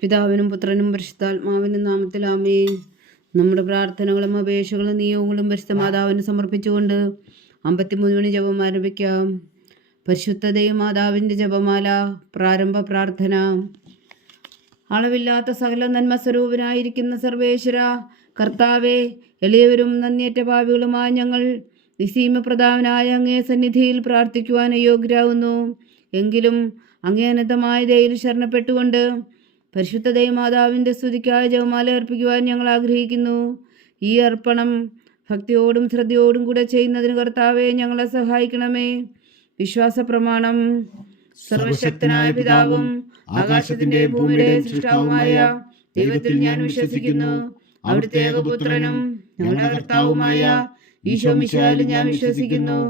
പിതാവിനും പുത്രനും പരിശുദ്ധാത്മാവിനും നാമത്തിൽ ആമേൻ. നമ്മുടെ പ്രാർത്ഥനകളും അപേക്ഷകളും നിയോഗങ്ങളും പരിശുദ്ധ മാതാവിന് സമർപ്പിച്ചുകൊണ്ട് 53 മണി ജപം ആരംഭിക്കാം. പരിശുദ്ധ ദൈവമാതാവിൻ്റെ ജപമാല. പ്രാരംഭ പ്രാർത്ഥന. അളവില്ലാത്ത സകല നന്മ സ്വരൂപനായിരിക്കുന്ന സർവേശ്വര കർത്താവെ, എളിയവരും നന്ദിയേറ്റ പാപികളുമായ ഞങ്ങൾ നിസീമപ്രധാനായ അങ്ങേ സന്നിധിയിൽ പ്രാർത്ഥിക്കുവാൻ യോഗ്യരാകുന്നു. എങ്കിലും അങ്ങേ അനന്തമായ ദയയിൽ ശരണപ്പെട്ടുകൊണ്ട് പരിശുദ്ധ ദൈവമാതാവിൻ്റെ സ്തുതിക്കായ ജപമാല അർപ്പിക്കുവാൻ ഞങ്ങൾ ആഗ്രഹിക്കുന്നു. ഈ അർപ്പണം ഭക്തിയോടും ശ്രദ്ധയോടും കൂടെ ചെയ്യുന്നതിന് കർത്താവെ ഞങ്ങളെ സഹായിക്കണമേ. വിശ്വാസ പ്രമാണം. സർവശക്തനായ പിതാവും ആകാശത്തിന്റെ ഭൂമിയുടെ സൃഷ്ടാവുമായ ദൈവത്തിൽ ഞാൻ വിശ്വസിക്കുന്നു. അവിടുത്തെ ഏകപുത്രനും ഞങ്ങളുടെ കർത്താവുമായ ഈശോ മിശിഹായിൽ ഞാൻ വിശ്വസിക്കുന്നു.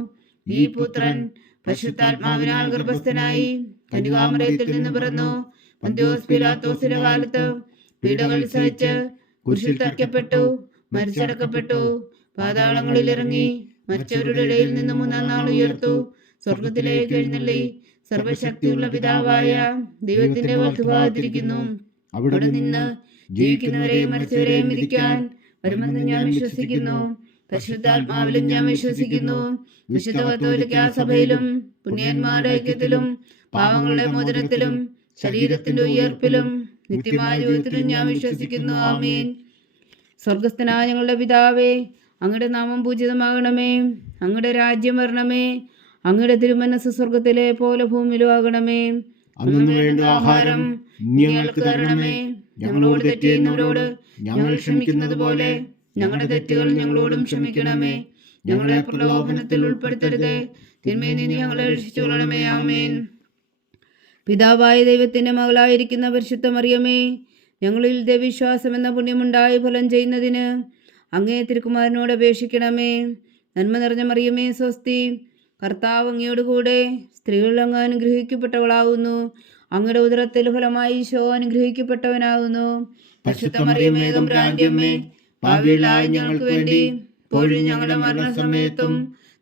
ഈ പുത്രൻ പരിശുദ്ധാത്മാവിനാൽ ഗർഭസ്ഥനായി കന്യകാമറിയത്തിൽ നിന്ന് പിറന്നു. പന്തിയോസ് പീലാത്തോസിന്റെ കാലത്ത് പീഡകൾ സഹിച്ച് കുരിശിൽ തറയ്ക്കപ്പെട്ടു, മരിച്ചടക്കപ്പെട്ടു, പാതാളങ്ങളിൽ ഇറങ്ങി, മരിച്ചവരുടെ ഇടയിൽ നിന്ന് 3-ാം നാൾ ഉയർത്തു, സ്വർഗത്തിലേക്ക് എഴുന്നള്ളി, സർവശക്തിയുള്ള പിതാവായ ദൈവത്തിന്റെ വലത്തുഭാഗത്തിരിക്കുന്നു. അവിടെ നിന്ന് ജീവിക്കുന്നവരെയും മരിച്ചവരെയും വിധിക്കാൻ വരുമെന്ന് ഞാൻ വിശ്വസിക്കുന്നു. പരിശുദ്ധാത്മാവിലും ഞാൻ വിശ്വസിക്കുന്നു. വിശുദ്ധ കത്തോലിക്കാ സഭയിലും പുണ്യന്മാരുടെ ഐക്യത്തിലും പാവങ്ങളുടെ മോചനത്തിലും ശരീരത്തിന്റെ ഉയർപ്പിലും നിത്യമായ ജീവിതത്തിലും ഞാൻ വിശ്വസിക്കുന്നു. ആമേൻ. സ്വർഗസ്ഥനായ ഞങ്ങളുടെ പിതാവേ, അങ്ങയുടെ നാമം പൂജിതമാകണമേ. അങ്ങയുടെ രാജ്യം വരണമേ. അങ്ങയുടെ തിരുമനസ്സ് സ്വർഗത്തിലെ പോലെ ഭൂമിയിലും ആകണമേ. അന്നു വേണ്ട ആഹാരം ഞങ്ങൾക്ക് തരണമേ. ഞങ്ങളോട് തെറ്റ് ചെയ്യുന്നവരോട് ഞങ്ങൾ ക്ഷമിക്കുന്നത് പോലെ ഞങ്ങളുടെ തെറ്റുകൾ ഞങ്ങളോടും ക്ഷമിക്കണമേ. ഞങ്ങളെ പ്രലോഭനത്തിൽ ഉൾപ്പെടുത്തരുതേ, തിന്മയിൽ നിന്ന് ഞങ്ങളെ രക്ഷിച്ചുകൊള്ളണമേ. ആമേൻ. പിതാവായ ദൈവത്തിന്റെ മകളായിരിക്കുന്ന പരിശുദ്ധ മറിയമേ, ഞങ്ങളിൽ ദൈവവിശ്വാസം എന്ന പുണ്യമുണ്ടായി ഫലം ചെയ്യുന്നതിന് അങ്ങേ തിരുക്കുമാരനോട് അപേക്ഷിക്കണമേ. നന്മ നിറഞ്ഞ മറിയമേ സ്വസ്തി, കർത്താവ് അങ്ങയോട് കൂടെ സ്ത്രീകളിൽ അങ്ങ് അനുഗ്രഹിക്കപ്പെട്ടവളാകുന്നു. അങ്ങയുടെ ഉദരത്തിൽ ഫലമായി ഈശോ അനുഗ്രഹിക്കപ്പെട്ടവനാകുന്നു. പരിശുദ്ധ മറിയമേ തമ്പുരാന്റെ അമ്മേ, പാപികളായ ഞങ്ങൾക്ക് വേണ്ടി ഇപ്പോഴും ഞങ്ങളുടെ മരണസമയത്തും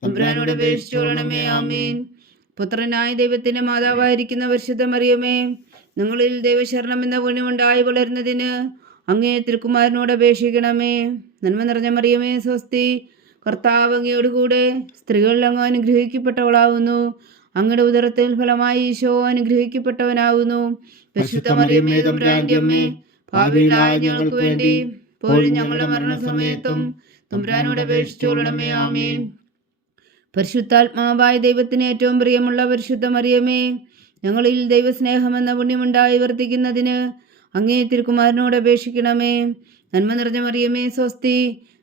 തമ്പുരാനോട് അപേക്ഷിച്ചുകൊള്ളണമേ. ആമേൻ. പുത്രനായ ദൈവത്തിന്റെ മാതാവായിരിക്കുന്ന പരിശുദ്ധ മറിയമേ, ഞങ്ങളിൽ ദൈവശരണം എന്ന പുണ്യമുണ്ടായി വളരുന്നതിന് അങ്ങേ തിരുക്കുമാരനോട് അപേക്ഷിക്കണമേ. നന്മ നിറഞ്ഞ മറിയമേ സ്വസ്തി, കർത്താവ് അങ്ങയോട് കൂടെ സ്ത്രീകളിൽ അങ്ങ് അനുഗ്രഹിക്കപ്പെട്ടവളാകുന്നു. അങ്ങയുടെ ഉദരത്തിൽ ഫലമായി ഈശോ അനുഗ്രഹിക്കപ്പെട്ടവനാകുന്നു. പരിശുദ്ധ മറിയമേ തമ്പുരാന്റെ അമ്മേ, പാപികളായ ഞങ്ങൾക്ക് വേണ്ടി ഇപ്പോഴും ഞങ്ങളുടെ മരണസമയത്തും തമ്പുരാനോട് അപേക്ഷിച്ചുകൊള്ളണമേ. ആമേൻ. പരിശുദ്ധാത്മാവായ ദൈവത്തിന് ഏറ്റവും പ്രിയമുള്ള പരിശുദ്ധ മറിയമേ, ഞങ്ങളിൽ ദൈവസ്നേഹമെന്ന പുണ്യമുണ്ടായി വർദ്ധിക്കുന്നതിന് അങ്ങേ തിരുക്കുമാരനോട് അപേക്ഷിക്കണമേ. നന്മ നിറഞ്ഞ മറിയമേ സ്വസ്തി,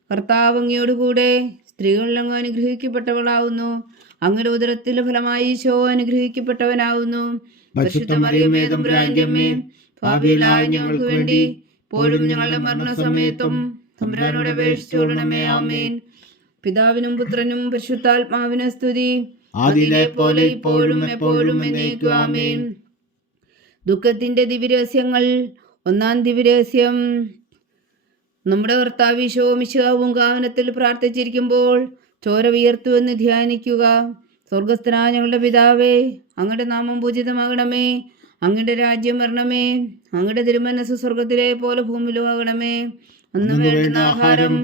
കർത്താവ് അങ്ങയോട് കൂടെ സ്ത്രീകളിൽ അങ്ങ് അനുഗ്രഹിക്കപ്പെട്ടവളാവുന്നു. അങ്ങയുടെ ഉദരത്തിൽ ഫലമായി ഈശോ അനുഗ്രഹിക്കപ്പെട്ടവനാവുന്നു. പരിശുദ്ധ മറിയമേ തമ്പുരാന്റെ അമ്മേ, പാപികളായ ഞങ്ങൾക്ക് വേണ്ടി ഇപ്പോഴും ഞങ്ങളുടെ മരണസമയത്തും തമ്പുരാനോട് അപേക്ഷിച്ചുകൊള്ളണമേ. ആമേൻ. പിതാവിനും പുത്രനും പരിശുദ്ധാത്മാവിനും സ്തുതി, ആദിയിലെ പോലെ ഇപ്പോഴും എപ്പോഴും എന്നേക്കും. ആമേൻ. ദുഃഖത്തിന്റെ ദിവ്യരഹസ്യങ്ങൾ. 1-ാം ദിവ്യരഹസ്യം. നമ്മുടെ കർത്താവ് ഈശോ മിശിഹാവും ഗാവനത്തിൽ പ്രാർത്ഥിച്ചിരിക്കുമ്പോൾ ചോര വിയർത്തുവെന്ന് ധ്യാനിക്കുക. സ്വർഗസ്ഥനായ ഞങ്ങളുടെ പിതാവേ, അങ്ങയുടെ നാമം പൂജിതമാകണമേ. അങ്ങയുടെ രാജ്യം വരണമേ. അങ്ങയുടെ തിരുമനസ്സ് സ്വർഗത്തിലെ പോലെ ഭൂമിയിലും ആകണമേ. അന്ന് വേണ്ടുന്ന ആഹാരം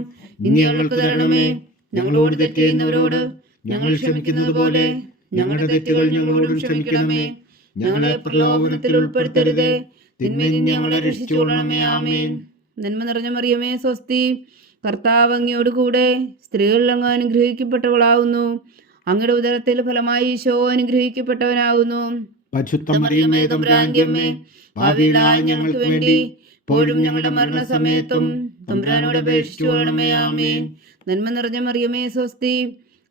ഇനി ഞങ്ങൾക്ക് തരണമേ. ഞങ്ങളോട് തെറ്റ് ചെയ്യുന്നവരോട് ഞങ്ങൾ ക്ഷമിക്കുന്നത് പോലെ ഞങ്ങളുടെ തെറ്റുകൾ ഞങ്ങളോടും ക്ഷമിക്കണമേ. ഞങ്ങളെ പ്രലോഭനത്തിൽ ഉൾപ്പെടുത്തരുതേ, തിന്മയിൽ നിന്ന് ഞങ്ങളെ രക്ഷിച്ചുകൊള്ളണമേ. ആമേൻ. നന്മ നിറഞ്ഞ മറിയമേ സ്വസ്തി, കർത്താവ് അങ്ങയോട് കൂടെ സ്ത്രീകളിൽ അങ്ങ് അനുഗ്രഹിക്കപ്പെട്ടവളാകുന്നു. അങ്ങയുടെ ഉദരത്തിൽ ഫലമായി ഈശോ അനുഗ്രഹിക്കപ്പെട്ടവനാകുന്നു. പരിശുദ്ധ മറിയമേ തമ്പുരാന്റെ അമ്മേ, പാപികളായ ഞങ്ങൾക്ക് വേണ്ടി ഇപ്പോഴും ഞങ്ങളുടെ മരണസമയത്തും തമ്പുരാനോട് അപേക്ഷിച്ചുകൊള്ളണമേ. ആമേൻ. നന്മ നിറഞ്ഞ മറിയമേ സ്വസ്തി,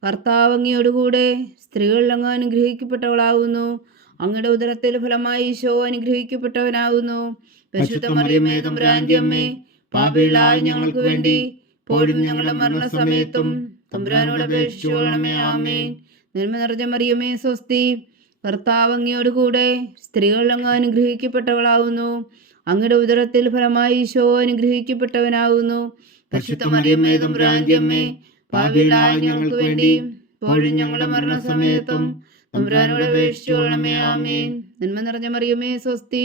കർത്താവ് അങ്ങയോട് കൂടെ സ്ത്രീകളിൽ അങ്ങ് അനുഗ്രഹിക്കപ്പെട്ടവളാകുന്നു. അങ്ങയുടെ ഉദരത്തിൽ ഫലമായി ഈശോ അനുഗ്രഹിക്കപ്പെട്ടവനാകുന്നു. പരിശുദ്ധ മറിയമേ തമ്പുരാന്റെ അമ്മേ, പാപികളായ ഞങ്ങൾക്ക് വേണ്ടി ഇപ്പോഴും ഞങ്ങളുടെ മരണസമയത്തും തമ്പുരാനോട് അപേക്ഷിച്ചുകൊള്ളണമേ. ആമേൻ. നന്മ നിറഞ്ഞ മറിയമേ സ്വസ്തി, കർത്താവ് അങ്ങയോട് കൂടെ സ്ത്രീകളിൽ അങ്ങ് അനുഗ്രഹിക്കപ്പെട്ടവളാകുന്നു. അങ്ങയുടെ ഉദരത്തിൽ ഫലമായി ഈശോ അനുഗ്രഹിക്കപ്പെട്ടവനാകുന്നു. പരിശുദ്ധ മറിയമേ തമ്പുരാന്റെ അമ്മേ, പാപികളായ ഞങ്ങൾക്ക് വേണ്ടി ഇപ്പോഴും ഞങ്ങളുടെ മരണസമയത്തും തമ്പുരാനോട് അപേക്ഷിച്ചുകൊള്ളണമേ. ആമേൻ. നന്മ നിറഞ്ഞ മറിയമേ സ്വസ്തി,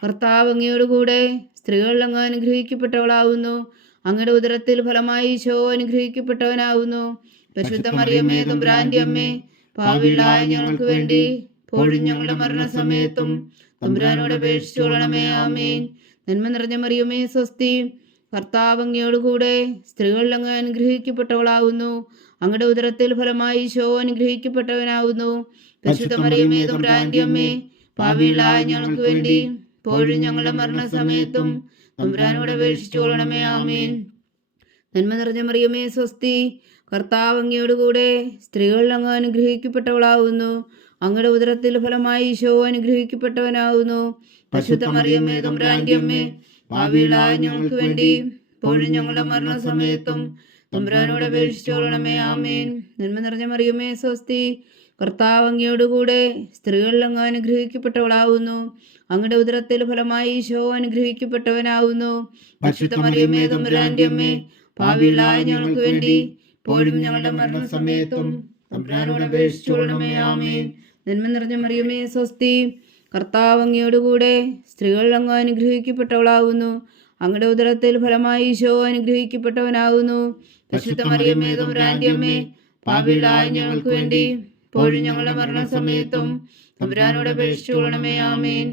കർത്താവ് അങ്ങയോടുകൂടെ സ്ത്രീകളിൽ അങ്ങ് അനുഗ്രഹിക്കപ്പെട്ടവളാവുന്നു. അങ്ങയുടെ ഉദരത്തിൽ ഫലമായി ഈശോ അനുഗ്രഹിക്കപ്പെട്ടവനാവുന്നു. പരിശുദ്ധ മറിയമേ തമ്പുരാന്റെ അമ്മേ, പാപികളായ ഞങ്ങൾക്ക് വേണ്ടി ഇപ്പോഴും ഞങ്ങളുടെ മരണസമയത്തും തമ്പുരാനോട് അപേക്ഷിച്ചുകൊള്ളണമേ. ആമേൻ. നന്മ നിറഞ്ഞ മറിയമേ സ്വസ്തി, കർത്താവ് അങ്ങയോടുകൂടെ സ്ത്രീകളിൽ അങ്ങ് അനുഗ്രഹിക്കപ്പെട്ടവളാവുന്നു. അങ്ങയുടെ ഉദരത്തിൽ ഫലമായി ഈശോ അനുഗ്രഹിക്കപ്പെട്ടവനാവുന്നു. പരിശുദ്ധ മറിയമേ തമ്പുരാന്റെ അമ്മേ, പാപികളായ ഞങ്ങൾക്ക് വേണ്ടി ഇപ്പോഴും ഞങ്ങളുടെ മരണസമയത്തും തമ്പുരാനോട് അപേക്ഷിച്ചുകൊള്ളണമേ. ആമേൻ. നന്മ നിറഞ്ഞ മറിയമേ സ്വസ്തി, കർത്താവ് അങ്ങയോടുകൂടെ സ്ത്രീകളിൽ അങ്ങ് അനുഗ്രഹിക്കപ്പെട്ടവളാവുന്നു. അങ്ങയുടെ ഉദരത്തിൽ ഫലമായി ഈശോ അനുഗ്രഹിക്കപ്പെട്ടവനാവുന്നു. പരിശുദ്ധ മറിയമേ തമ്പുരാന്റെ അമ്മേ, പാപികളായ ഞങ്ങൾക്ക് വേണ്ടി ഇപ്പോഴും ഞങ്ങളുടെ മരണസമയത്തും തമ്പുരാനോട് അപേക്ഷിച്ചുകൊള്ളണമേ. ആമേൻ. നന്മ നിറഞ്ഞ മറിയമേ സ്വസ്തി, കർത്താവ് അങ്ങയോടുകൂടെ സ്ത്രീകളിൽ അങ്ങ് അനുഗ്രഹിക്കപ്പെട്ടവളാവുന്നു. അങ്ങയുടെ ഉദരത്തിൽ ഫലമായി ഈശോ അനുഗ്രഹിക്കപ്പെട്ടവനാവുന്നു. പരിശുദ്ധ മറിയമേ തമ്പുരാന്റെ അമ്മേ, പാപികളായ ഞങ്ങൾക്ക് വേണ്ടി ഇപ്പോഴും ഞങ്ങളുടെ മരണസമയത്തും തമ്പുരാനോട് അപേക്ഷിച്ചുകൊള്ളണമേ. ആമേൻ. നന്മ നിറഞ്ഞ മറിയമേ സ്വസ്തി, കർത്താവ് അങ്ങയോടുകൂടെ സ്ത്രീകളിൽ അങ്ങ് അനുഗ്രഹിക്കപ്പെട്ടവളാവുന്നു. അങ്ങയുടെ ഉദരത്തിൽ ഫലമായി ഈശോ അനുഗ്രഹിക്കപ്പെട്ടവനാവുന്നു. പരിശുദ്ധ മറിയമേ തമ്പുരാന്റെ അമ്മേ, പാപികളായ ഞങ്ങൾക്ക് വേണ്ടി ഇപ്പോഴും ഞങ്ങളുടെ മരണസമയത്തും തമ്പുരാനോട് അപേക്ഷിച്ചുകൊള്ളണമേ. ആമേൻ.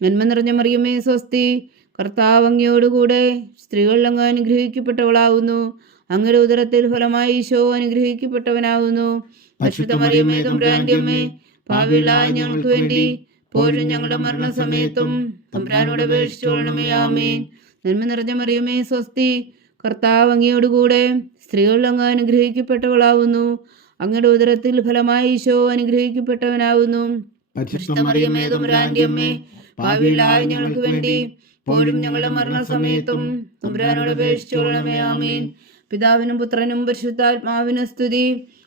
നന്മ നിറഞ്ഞ മറിയമേ സ്വസ്തി, കർത്താവ് അങ്ങയോടുകൂടെ സ്ത്രീകളിൽ അങ്ങ് അനുഗ്രഹിക്കപ്പെട്ടവളാവുന്നു. അങ്ങയുടെ ഉദരത്തിൽ ഫലമായി ഈശോ അനുഗ്രഹിക്കപ്പെട്ടവനാവുന്നു. പരിശുദ്ധ മറിയമേ തമ്പുരാന്റെ അമ്മേ, പാപികളായ ഞങ്ങൾക്ക് വേണ്ടി ഇപ്പോഴും ഞങ്ങളുടെ മരണസമയത്തും തമ്പുരാനോട് അപേക്ഷിച്ചുകൊള്ളണമേ. ആമേൻ. നന്മ നിറഞ്ഞ മറിയമേ സ്വസ്തി, കർത്താവ് അങ്ങയോടുകൂടെ സ്ത്രീകളിൽ അങ്ങ് അനുഗ്രഹിക്കപ്പെട്ടവളാവുന്നു. അങ്ങയുടെ ഉദരത്തിൽ ഫലമായി ഈശോ അനുഗ്രഹിക്കപ്പെട്ടവനാവുന്നു. പരിശുദ്ധ മറിയമേ തമ്പുരാന്റെ അമ്മേ, പാപികളായ ഞങ്ങൾക്ക് വേണ്ടി ഇപ്പോഴും ഞങ്ങളുടെ മരണസമയത്തും തമ്പുരാനോട് അപേക്ഷിച്ചുകൊള്ളണമേ. ആമേൻ. പിതാവിനും പുത്രനും പരിശുദ്ധാത്മാവിനും സ്തുതി,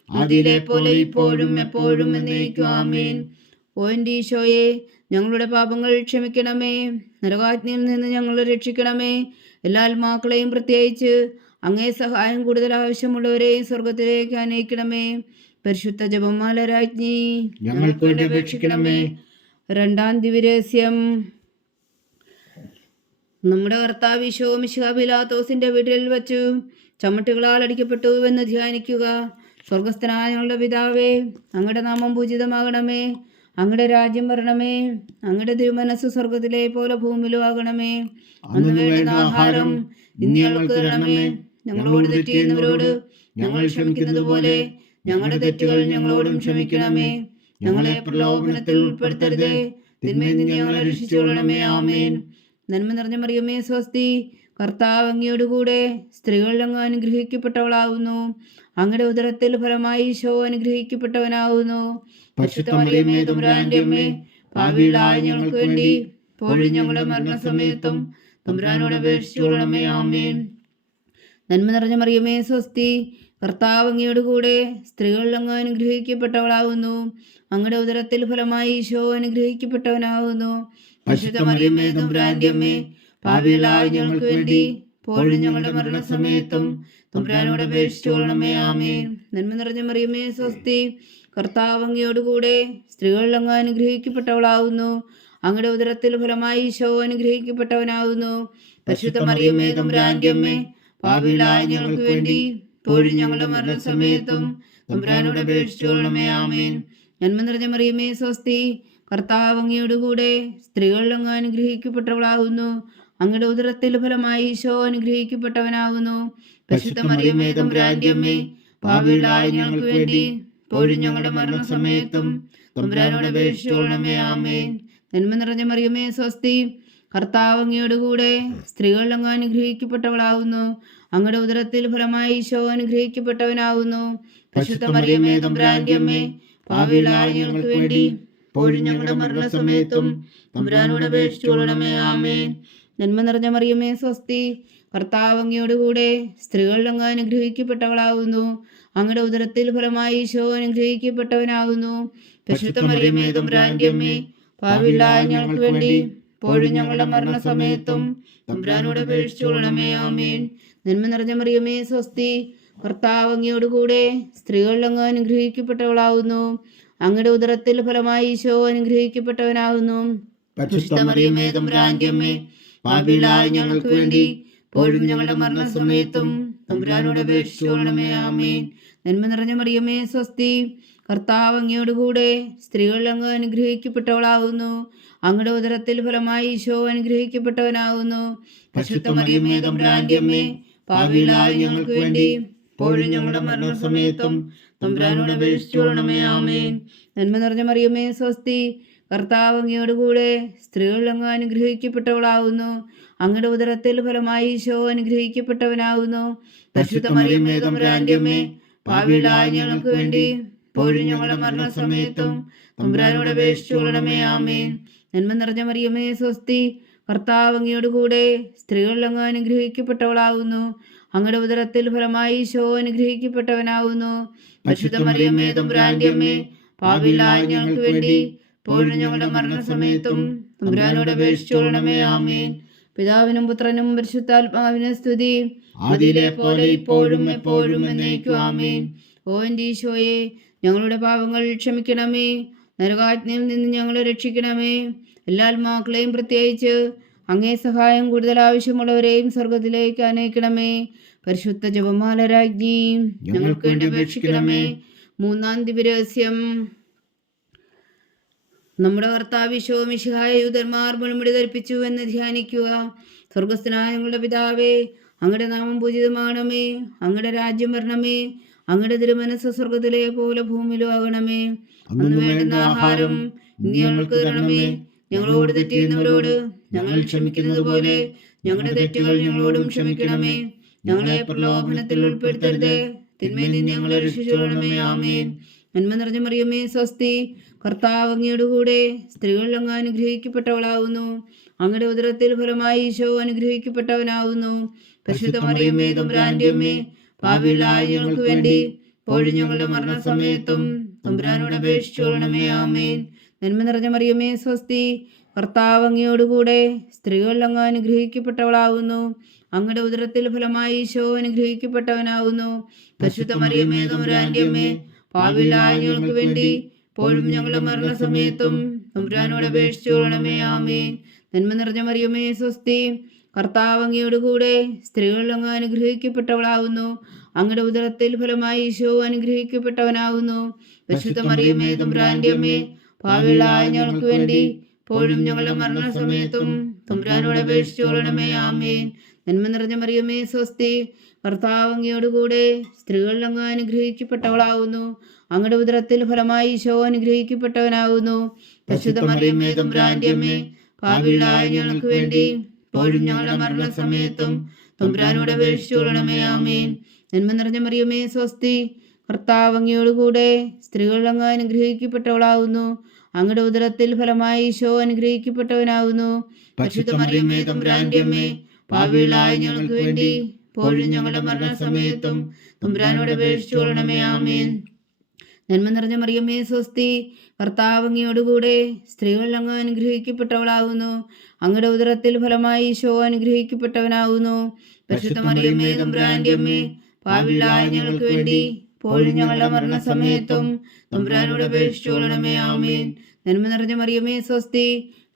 ആദിയിലെ പോലെ ഇപ്പോഴും എപ്പോഴും എന്നേക്കും. ആമേൻ. ഓ എൻ്റെ ഈശോയെ, ഞങ്ങളുടെ പാപങ്ങൾ ക്ഷമിക്കണമേ. നരകാഗ്നിയിൽ നിന്ന് ഞങ്ങളെ രക്ഷിക്കണമേ. എല്ലാ ആത്മാക്കളെയും പ്രത്യേകിച്ച് അങ്ങേ സഹായം കൂടുതൽ ആവശ്യമുള്ളവരെയും സ്വർഗത്തിലേക്ക് അനയിക്കണമേ. പരിശുദ്ധ ജപമാല രാജ്ഞി, ഞങ്ങൾക്ക് വേണ്ടി അപേക്ഷിക്കണമേ. രണ്ടാം ദിവ്യരഹസ്യം. നമ്മുടെ കർത്താവ് ഈശോ മിശിഹാ പീലാത്തോസിന്റെ വീട്ടിൽ വച്ചു ചമ്മട്ടുകളാൽ അടിക്കപ്പെട്ടു എന്ന് ധ്യാനിക്കുക. സ്വർഗസ്ഥനായ ഞങ്ങളുടെ പിതാവേ, അങ്ങയുടെ നാമം പൂജിതമാകണമേ. അങ്ങയുടെ രാജ്യം വരണമേ. അങ്ങയുടെ തിരുമനസ്സ് സ്വർഗത്തിലെ പോലെ ഭൂമിയിലും ആകണമേ. അന്ന് വേണ്ടുന്ന ആഹാരം ഇന്ന് ഞങ്ങൾക്ക് തരണമേ. ഞങ്ങളോട് തെറ്റ് ചെയ്യുന്നവരോട് ഞങ്ങൾ ക്ഷമിക്കുന്നത് പോലെ ഞങ്ങളുടെ തെറ്റുകൾ ഞങ്ങളോടും ക്ഷമിക്കണമേ. ഞങ്ങളെ പ്രലോഭനത്തിൽ ഉൾപ്പെടുത്തരുതേ, തിന്മയിൽ നിന്ന് ഞങ്ങളെ രക്ഷിച്ചുകൊള്ളണമേ. ആമേൻ. നന്മ നിറഞ്ഞ മറിയമേ സ്വസ്തി, കർത്താവ് അങ്ങയോടുകൂടെ സ്ത്രീകളിൽ അങ്ങ് അനുഗ്രഹിക്കപ്പെട്ടവളാവുന്നു. അങ്ങയുടെ ഉദരത്തിൽ ഫലമായി ഈശോ അനുഗ്രഹിക്കപ്പെട്ടവനാവുന്നു. പരിശുദ്ധ മറിയമേ തമ്പുരാന്റെ അമ്മേ, പാപികളായ ഞങ്ങൾക്ക് വേണ്ടി ഇപ്പോഴും ഞങ്ങളുടെ മരണസമയത്തും തമ്പുരാനോട് അപേക്ഷിച്ചുകൊള്ളണമേ. ആമേൻ. നന്മ നിറഞ്ഞ മറിയമേ സ്വസ്തി, കർത്താവ് അങ്ങയോടുകൂടെ സ്ത്രീകളിൽ അങ്ങ് അനുഗ്രഹിക്കപ്പെട്ടവളാവുന്നു. അങ്ങയുടെ ഉദരത്തിൽ ഫലമായി ഈശോ അനുഗ്രഹിക്കപ്പെട്ടവനാവുന്നു. പരിശുദ്ധ മറിയമേ തമ്പുരാന്റെ അമ്മേ, പാപികളായ ഞങ്ങൾക്ക് വേണ്ടി ഇപ്പോഴും ഞങ്ങളുടെ മരണസമയത്തും തമ്പുരാനോട് അപേക്ഷിച്ചുകൊള്ളണമേ. ആമേൻ. നന്മ നിറഞ്ഞ മറിയമേ സ്വസ്തി, കർത്താവ് അങ്ങയോടുകൂടെ സ്ത്രീകളിൽ അങ്ങ് അനുഗ്രഹിക്കപ്പെട്ടവളാവുന്നു. അങ്ങയുടെ ഉദരത്തിൽ ഫലമായി ഈശോ അനുഗ്രഹിക്കപ്പെട്ടവനാവുന്നു. പരിശുദ്ധ മറിയമേ തമ്പുരാന്റെ അമ്മേ, പാപികളായ ഞങ്ങൾക്ക് വേണ്ടി ഇപ്പോഴും ഞങ്ങളുടെ മരണസമയത്തും തമ്പുരാനോട് അപേക്ഷിച്ചുകൊള്ളണമേ. ആമേൻ. നന്മ നിറഞ്ഞ മറിയമേ സ്വസ്തി, കർത്താവ് അങ്ങയോടുകൂടെ സ്ത്രീകളിൽ അങ്ങ് അനുഗ്രഹിക്കപ്പെട്ടവളാവുന്നു. അങ്ങയുടെ ഉദരത്തിൽ ഫലമായി ഈശോ അനുഗ്രഹിക്കപ്പെട്ടവനാകുന്നു. പരിശുദ്ധ മറിയമേ തമ്പുരാന്റെ അമ്മേ, പാപികളായ ഞങ്ങൾക്ക് വേണ്ടി ഇപ്പോഴും ഞങ്ങളുടെ മരണസമയത്തും തമ്പുരാനോട് അപേക്ഷിച്ചുകൊള്ളണമേ. ആമേൻ. നന്മ നിറഞ്ഞ മറിയമേ സ്വസ്തി, കർത്താവ് അങ്ങയോടുകൂടെ സ്ത്രീകളിൽ അങ്ങ് അനുഗ്രഹിക്കപ്പെട്ടവളാവുന്നു. അങ്ങയുടെ ഉദരത്തിൽ ഫലമായി ഈശോ അനുഗ്രഹിക്കപ്പെട്ടവനാകുന്നു. പരിശുദ്ധ മറിയമേ തമ്പുരാന്റെ അമ്മേ, പാപികളായ ഞങ്ങൾക്ക് വേണ്ടി ഇപ്പോഴും ഞങ്ങളുടെ മരണസമയത്തും തമ്പുരാനോട് അപേക്ഷിച്ചുകൊള്ളണമേ. ആമേൻ. നന്മ നിറഞ്ഞ മറിയമേ സ്വസ്തി, കർത്താവ് അങ്ങയോടുകൂടെ സ്ത്രീകളിൽ അങ്ങ് അനുഗ്രഹിക്കപ്പെട്ടവളാകുന്നു. അങ്ങയുടെ ഉദരത്തിൽ ഫലമായി ഈശോ അനുഗ്രഹിക്കപ്പെട്ടവനാകുന്നു. പരിശുദ്ധ മറിയമേ തമ്പുരാന്റെ അമ്മേ, പാപികളായ ഞങ്ങൾക്ക് വേണ്ടി ഇപ്പോഴും ഞങ്ങളുടെ മരണസമയത്തും തമ്പുരാനോട് അപേക്ഷിച്ചുകൊള്ളണമേ. ആമേൻ. നന്മ നിറഞ്ഞ മറിയമേ സ്വസ്തി, കർത്താവ് അങ്ങയോടുകൂടെ സ്ത്രീകളിൽ അങ്ങ് അനുഗ്രഹിക്കപ്പെട്ടവളാകുന്നു. അങ്ങയുടെ ഉദരത്തിൽ ഫലമായി ഈശോ അനുഗ്രഹിക്കപ്പെട്ടവനാകുന്നു. പരിശുദ്ധ മറിയമേ തമ്പുരാന്റെ അമ്മേ, പാപികളായ ഞങ്ങൾക്ക് വേണ്ടി ഇപ്പോഴും ഞങ്ങളുടെ മരണസമയത്തും തമ്പുരാനോട് അപേക്ഷിച്ചുകൊള്ളണമേ. ആമേൻ. നന്മ നിറഞ്ഞ മറിയമേ സ്വസ്തി, കർത്താവ് അങ്ങയോടുകൂടെ സ്ത്രീകൾ അങ്ങ് അനുഗ്രഹിക്കപ്പെട്ടവളാകുന്നു. അങ്ങയുടെ ഉദരത്തിൽ ഫലമായി ഈശോ അനുഗ്രഹിക്കപ്പെട്ടവനാകുന്നു. പരിശുദ്ധ മറിയമേ തമ്പുരാന്റെ അമ്മേ, പാപികളായ ഞങ്ങൾക്ക് വേണ്ടി ഇപ്പോഴും ഞങ്ങളുടെ മരണസമയത്തും തമ്പുരാനോട് അപേക്ഷിച്ചുകൊള്ളണമേ. ആമേൻ. നന്മ നിറഞ്ഞ മറിയമേ സ്വസ്തി, കർത്താവ് അങ്ങയോടുകൂടെ സ്ത്രീകൾ അങ്ങ് അനുഗ്രഹിക്കപ്പെട്ടവളാകുന്നു. അങ്ങയുടെ ഉദരത്തിൽ ഫലമായി ഈശോ അനുഗ്രഹിക്കപ്പെട്ടവനാകുന്നു. പരിശുദ്ധ മറിയമേ തമ്പുരാന്റെ അമ്മേ, പാപികളായ ഞങ്ങൾക്ക് വേണ്ടി ഇപ്പോഴും ഞങ്ങളുടെ മരണസമയത്തും തമ്പുരാനോട് അപേക്ഷിച്ചുകൊള്ളണമേ. ആമേൻ. നന്മ നിറഞ്ഞ മറിയമേ സ്വസ്തി, കർത്താവ് അങ്ങയോടുകൂടെ സ്ത്രീകൾ അങ്ങ് അനുഗ്രഹിക്കപ്പെട്ടവളാകുന്നു. അങ്ങയുടെ ഉദരത്തിൽ ഫലമായി ഈശോ അനുഗ്രഹിക്കപ്പെട്ടവനാകുന്നു. പരിശുദ്ധ മറിയമേ തമ്പുരാന്റെ അമ്മേ, പാപികളായ ഞങ്ങൾക്ക് വേണ്ടി ഇപ്പോഴും ഞങ്ങളുടെ മരണസമയത്തും തമ്പുരാനോട് അപേക്ഷിച്ചുകൊള്ളണമേ. ആമേൻ. പിതാവിനും പുത്രനും പരിശുദ്ധാത്മാവിനും സ്തുതി, ആദിയിലെ പോലെ ഇപ്പോഴും എപ്പോഴും എന്നേക്കും. ആമേൻ. ഓ എൻ്റെ ഈശോയെ, ഞങ്ങളുടെ പാപങ്ങൾ ക്ഷമിക്കണമേ, നരകാജ്ഞയിൽ നിന്ന് ഞങ്ങളെ രക്ഷിക്കണമേ. എല്ലാ ആത്മാക്കളെയും പ്രത്യേകിച്ച് അങ്ങേ സഹായം കൂടുതൽ ആവശ്യമുള്ളവരെയും സ്വർഗത്തിലേക്ക് അനയിക്കണമേ. പരിശുദ്ധ ജപമാല രാജ്ഞി, ഞങ്ങൾക്ക് വേണ്ടി അപേക്ഷിക്കണമേ. മൂന്നാം ദിവരഹസ്യം. നമ്മുടെ കർത്താവ് ഈശോ മിശിഹായ യൂതന്മാർ മുൾമുടി ധരിപ്പിച്ചു എന്ന് ധ്യാനിക്കുക. സ്വർഗസ്ഥനായ ഞങ്ങളുടെ പിതാവേ, അങ്ങയുടെ നാമം പൂജിതമാകണമേ. അങ്ങയുടെ രാജ്യം വരണമേ. അങ്ങയുടെ തിരുമനസ്സ് സ്വർഗത്തിലെ പോലെ ഭൂമിയിലും ആകണമേ. അന്ന് വേണ്ടുന്ന ആഹാരം ഇന്ന് ഞങ്ങൾക്ക് തരണമേ. ഞങ്ങളോട് തെറ്റ് ചെയ്യുന്നവരോട് ഞങ്ങൾ ക്ഷമിക്കുന്നത് പോലെ ഞങ്ങളുടെ തെറ്റുകൾ ഞങ്ങളോടും ക്ഷമിക്കണമേ. ഞങ്ങളെ പ്രലോഭനത്തിൽ ഉൾപ്പെടുത്തരുതേ, തിന്മയിൽ നിന്ന് ഞങ്ങളെ രക്ഷിച്ചുകൊള്ളണമേ. ആമേൻ. നന്മ നിറഞ്ഞ മറിയമേ സ്വസ്തി, കർത്താവ് അങ്ങയോടുകൂടെ സ്ത്രീകൾ അങ്ങ് അനുഗ്രഹിക്കപ്പെട്ടവളാകുന്നു. അങ്ങയുടെ ഉദരത്തിൽ ഫലമായി ഈശോ അനുഗ്രഹിക്കപ്പെട്ടവനാകുന്നു. പരിശുദ്ധ മറിയമേ തമ്പുരാന്റെ അമ്മേ, പാപികളായ ഞങ്ങൾക്ക് വേണ്ടി ഇപ്പോഴും ഞങ്ങളുടെ മരണസമയത്തും തമ്പുരാനോട് അപേക്ഷിച്ചുകൊള്ളണമേ. ആമേൻ. നന്മ നിറഞ്ഞ മറിയമേ സ്വസ്തി, കർത്താവ് അങ്ങയോടുകൂടെ സ്ത്രീകൾ അങ്ങ് അനുഗ്രഹിക്കപ്പെട്ടവളാകുന്നു. അങ്ങയുടെ ഉദരത്തിൽ ഫലമായി ഈശോ അനുഗ്രഹിക്കപ്പെട്ടവനാകുന്നു. പരിശുദ്ധ മറിയമേ തമ്പുരാന്റെ അമ്മേ, പാപികളായ ഞങ്ങൾക്ക് വേണ്ടി ഇപ്പോഴും ഞങ്ങളുടെ മരണസമയത്തും തമ്പുരാനോട് അപേക്ഷിച്ചുകൊള്ളണമേ. ആമേൻ. നന്മ നിറഞ്ഞ മറിയമേ സ്വസ്തി, കർത്താവ് അങ്ങയോടുകൂടെ സ്ത്രീകൾ അങ്ങ് അനുഗ്രഹിക്കപ്പെട്ടവളാകുന്നു. അങ്ങയുടെ ഉദരത്തിൽ ഫലമായി ഈശോ അനുഗ്രഹിക്കപ്പെട്ടവനാകുന്നു. പരിശുദ്ധ മറിയമേ തമ്പുരാന്റെ അമ്മേ, പാപികളായ ഞങ്ങൾക്ക് വേണ്ടി ഇപ്പോഴും ഞങ്ങളുടെ മരണസമയത്തും തമ്പുരാനോട് അപേക്ഷിച്ചുകൊള്ളണമേ. ആമേൻ. നന്മ നിറഞ്ഞ മറിയമേ സ്വസ്തി, കർത്താവ് അങ്ങയോടുകൂടെ സ്ത്രീകൾ അങ്ങ് അനുഗ്രഹിക്കപ്പെട്ടവളാകുന്നു. അങ്ങയുടെ ഉദരത്തിൽ ഫലമായി ഈശോ അനുഗ്രഹിക്കപ്പെട്ടവനാകുന്നു. പരിശുദ്ധ മറിയമേ തമ്പുരാന്റെ അമ്മേ, പാപികളായ ഞങ്ങൾക്ക് വേണ്ടി ഇപ്പോഴും ഞങ്ങളുടെ മരണസമയത്തും തമ്പുരാനോട് അപേക്ഷിച്ചുകൊള്ളണമേ. ആമേൻ. നന്മ നിറഞ്ഞ മറിയമേ സ്വസ്തി, കർത്താവ് അങ്ങയോടുകൂടെ സ്ത്രീകൾ അങ്ങ് അനുഗ്രഹിക്കപ്പെട്ടവളാകുന്നു. അങ്ങയുടെ ഉദരത്തിൽ ഫലമായി ഈശോ അനുഗ്രഹിക്കപ്പെട്ടവനാകുന്നു. പരിശുദ്ധ മറിയമേ തമ്പുരാന്റെ അമ്മേ, പാപികളായ ഞങ്ങൾക്ക് വേണ്ടി ഇപ്പോഴും ഞങ്ങളുടെ മരണസമയത്തും തമ്പുരാനോട് അപേക്ഷിച്ചുകൊള്ളണമേ. ആമേൻ. നന്മ നിറഞ്ഞ മറിയമേ സ്വസ്തി, കർത്താവ് അങ്ങയോടുകൂടെ സ്ത്രീകൾ അങ്ങ് അനുഗ്രഹിക്കപ്പെട്ടവളാകുന്നു. അങ്ങയുടെ ഉദരത്തിൽ ഫലമായി ഈശോ അനുഗ്രഹിക്കപ്പെട്ടവനാകുന്നു. പരിശുദ്ധ മറിയമേ തമ്പുരാന്റെ അമ്മേ, പാപികളായ ഞങ്ങൾക്ക് വേണ്ടി ഇപ്പോഴും ഞങ്ങളുടെ മരണസമയത്തും തമ്പുരാനോട് അപേക്ഷിച്ചുകൊള്ളണമേ. ആമേൻ. നന്മ നിറഞ്ഞ മറിയമേ സ്വസ്തി,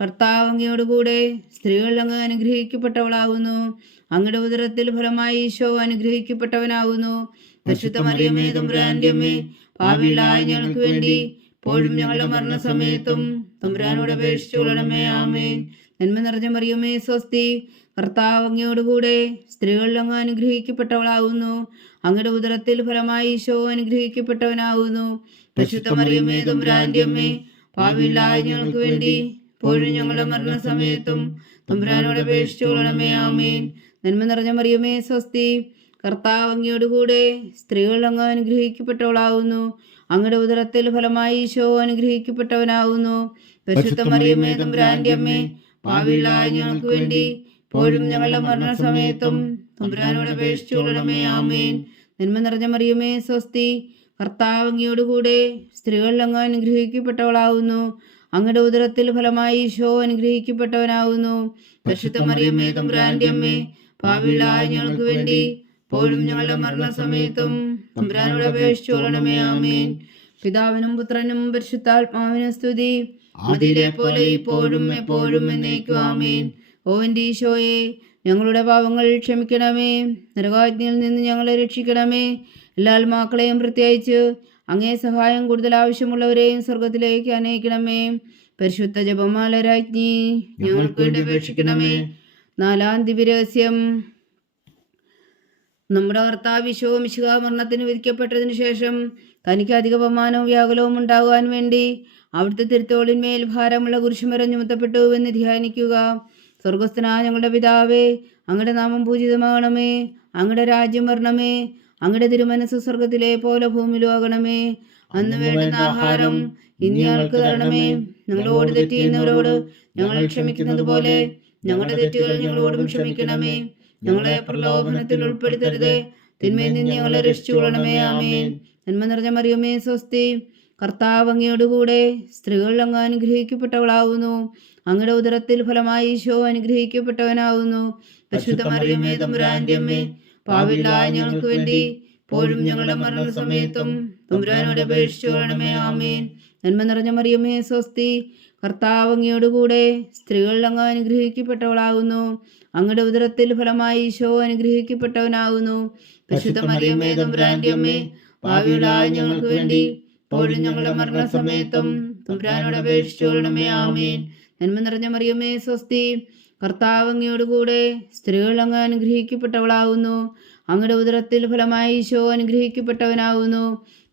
കർത്താവ് അങ്ങയോടുകൂടെ സ്ത്രീകൾ അങ്ങ് അനുഗ്രഹിക്കപ്പെട്ടവളാകുന്നു. അങ്ങയുടെ ഉദരത്തിൽ ഫലമായി ഈശോ അനുഗ്രഹിക്കപ്പെട്ടവനാകുന്നു. പരിശുദ്ധ മറിയമേ തമ്പുരാന്റെ അമ്മേ, പാപികളായ ഞങ്ങൾക്ക് വേണ്ടി ഇപ്പോഴും ഞങ്ങളുടെ മരണസമയത്തും തമ്പുരാനോട് അപേക്ഷിച്ചുകൊള്ളണമേ. ആമേൻ. നന്മ നിറഞ്ഞ മറിയമേ സ്വസ്തി, കർത്താവ് അങ്ങയോടുകൂടെ സ്ത്രീകൾ അങ്ങ് അനുഗ്രഹിക്കപ്പെട്ടവളാകുന്നു. അങ്ങയുടെ ഉദരത്തിൽ ഫലമായി ഈശോ അനുഗ്രഹിക്കപ്പെട്ടവനാകുന്നു. പരിശുദ്ധ മറിയമേ തമ്പുരാന്റെ അമ്മേ, പാപികളായ ഞങ്ങൾക്ക് വേണ്ടി ഇപ്പോഴും ഞങ്ങളുടെ മരണസമയത്തും തമ്പുരാനോട് അപേക്ഷിച്ചുകൊള്ളണമേ. ആമേൻ. നന്മ നിറഞ്ഞ മറിയമേ സ്വസ്തി, കർത്താവ് അങ്ങയോടുകൂടെ സ്ത്രീകൾ അങ്ങ് അനുഗ്രഹിക്കപ്പെട്ടവളാകുന്നു. അങ്ങയുടെ ഉദരത്തിൽ ഫലമായി ഈശോ അനുഗ്രഹിക്കപ്പെട്ടവനാകുന്നു. പരിശുദ്ധ മറിയമേ തമ്പുരാന്റെ അമ്മേ, പാപികളായ ഞങ്ങൾക്ക് വേണ്ടി ഇപ്പോഴും ഞങ്ങളുടെ മരണസമയത്തും തമ്പുരാനോട് അപേക്ഷിച്ചുകൊള്ളണമേ. ആമേൻ. നന്മ നിറഞ്ഞ മറിയമേ സ്വസ്തി, കർത്താവ് അങ്ങയോടുകൂടെ സ്ത്രീകൾ അങ്ങ് അനുഗ്രഹിക്കപ്പെട്ടവളാകുന്നു. അങ്ങയുടെ ഉദരത്തിൽ ഫലമായി ഈശോ അനുഗ്രഹിക്കപ്പെട്ടവനാകുന്നു. പരിശുദ്ധ മറിയമേ തമ്പുരാന്റെ അമ്മേ, പാപികളായ ഞങ്ങൾക്ക് വേണ്ടി ഇപ്പോഴും ഞങ്ങളുടെ മരണസമയത്തും തമ്പുരാനോട് അപേക്ഷിച്ചുകൊള്ളണമേ. ആമേൻ. പിതാവിനും പുത്രനും പരിശുദ്ധാത്മാവിനും സ്തുതി. അതിലെ പോലെ ഇപ്പോഴും എപ്പോഴും എന്നേക്കും ആമേൻ. ഓ എൻ്റെ ഈശോയെ, ഞങ്ങളുടെ പാപങ്ങൾ ക്ഷമിക്കണമേ. നരകാഗ്നിയിൽ നിന്ന് ഞങ്ങളെ രക്ഷിക്കണമേ. എല്ലാ ആത്മാക്കളെയും പ്രത്യേകിച്ച് അങ്ങേ സഹായം കൂടുതൽ ആവശ്യമുള്ളവരെയും സ്വർഗത്തിലേക്ക് അനയിക്കണമേ. പരിശുദ്ധ ജപമാല രാജ്ഞി, ഞങ്ങൾക്ക് വേണ്ടി അപേക്ഷിക്കണമേ. നാലാം ദിവ്യരഹസ്യം. നമ്മുടെ കർത്താവ് ഈശോ മിശിഹാ മരണത്തിന് വിധിക്കപ്പെട്ടതിനു ശേഷം തനിക്ക് അധിക അപമാനവും വ്യാകുലവും ഉണ്ടാകുവാൻ വേണ്ടി അവിടുത്തെ തിരുത്തോളിന്മേൽ ഭാരമുള്ള കുരിശുമരം ചുമത്തപ്പെട്ടു എന്ന് ധ്യാനിക്കുക. സ്വർഗസ്ഥനായ ഞങ്ങളുടെ പിതാവേ, അങ്ങയുടെ നാമം പൂജിതമാകണമേ. അങ്ങയുടെ രാജ്യം വരണമേ. അങ്ങയുടെ തിരുമനസ് സ്വർഗത്തിലെ പോലെ ഭൂമിയിലും ആകണമേ. അന്ന് വേണ്ടുന്ന ആഹാരം ഇന്ന് ഞങ്ങൾക്ക് തരണമേ. ഞങ്ങളോട് തെറ്റ് ചെയ്യുന്നവരോട് ഞങ്ങൾ ക്ഷമിക്കുന്നത് പോലെ ഞങ്ങളുടെ തെറ്റുകൾ ഞങ്ങളോടും ക്ഷമിക്കണമേ. ഞങ്ങളെ പ്രലോഭനത്തിൽ ഉൾപ്പെടുത്തരുത്, തിന്മയിൽ നിന്ന് ഞങ്ങളെ രക്ഷിച്ചുകൊള്ളണമേ. ആമേൻ. നന്മ നിറഞ്ഞ മറിയമേ സ്വസ്തി, കർത്താവ് അങ്ങയോടുകൂടെ സ്ത്രീകൾ അങ്ങ് അനുഗ്രഹിക്കപ്പെട്ടവളാവുന്നു. അങ്ങയുടെ ഉദരത്തിൽ ഫലമായി ഈശോ അനുഗ്രഹിക്കപ്പെട്ടവനാവുന്നു. പരിശുദ്ധ മറിയമേ തമ്പുരാന്റെ അമ്മേ, പാപികളായ ഞങ്ങൾക്ക് വേണ്ടി ഇപ്പോഴും ഞങ്ങളുടെ മരണസമയത്തും തമ്പുരാനോട് അപേക്ഷിച്ചുകൊള്ളണമേ. ആമേൻ. നന്മ നിറഞ്ഞ മറിയമേ സ്വസ്തി, കർത്താവ് അങ്ങയോടുകൂടെ സ്ത്രീകൾ അങ്ങ് അനുഗ്രഹിക്കപ്പെട്ടവളാവുന്നു. അങ്ങയുടെ ഉദരത്തിൽ ഫലമായി ഈശോ അനുഗ്രഹിക്കപ്പെട്ടവനാവുന്നു. പരിശുദ്ധ മറിയമേ തമ്പുരാന്റെ അമ്മേ, പാപികളായ ഞങ്ങൾക്ക് വേണ്ടി ഇപ്പോഴും ഞങ്ങളുടെ മരണസമയത്തും തമ്പുരാനോട് അപേക്ഷിച്ചുകൊള്ളണമേ. ആമേൻ. നന്മ നിറഞ്ഞ മറിയമേ സ്വസ്തി, കർത്താവ് അങ്ങയോടുകൂടെ സ്ത്രീകൾ അങ്ങ് അനുഗ്രഹിക്കപ്പെട്ടവളാവുന്നു. അങ്ങയുടെ ഉദരത്തിൽ ഫലമായി ഈശോ അനുഗ്രഹിക്കപ്പെട്ടവനാവുന്നു.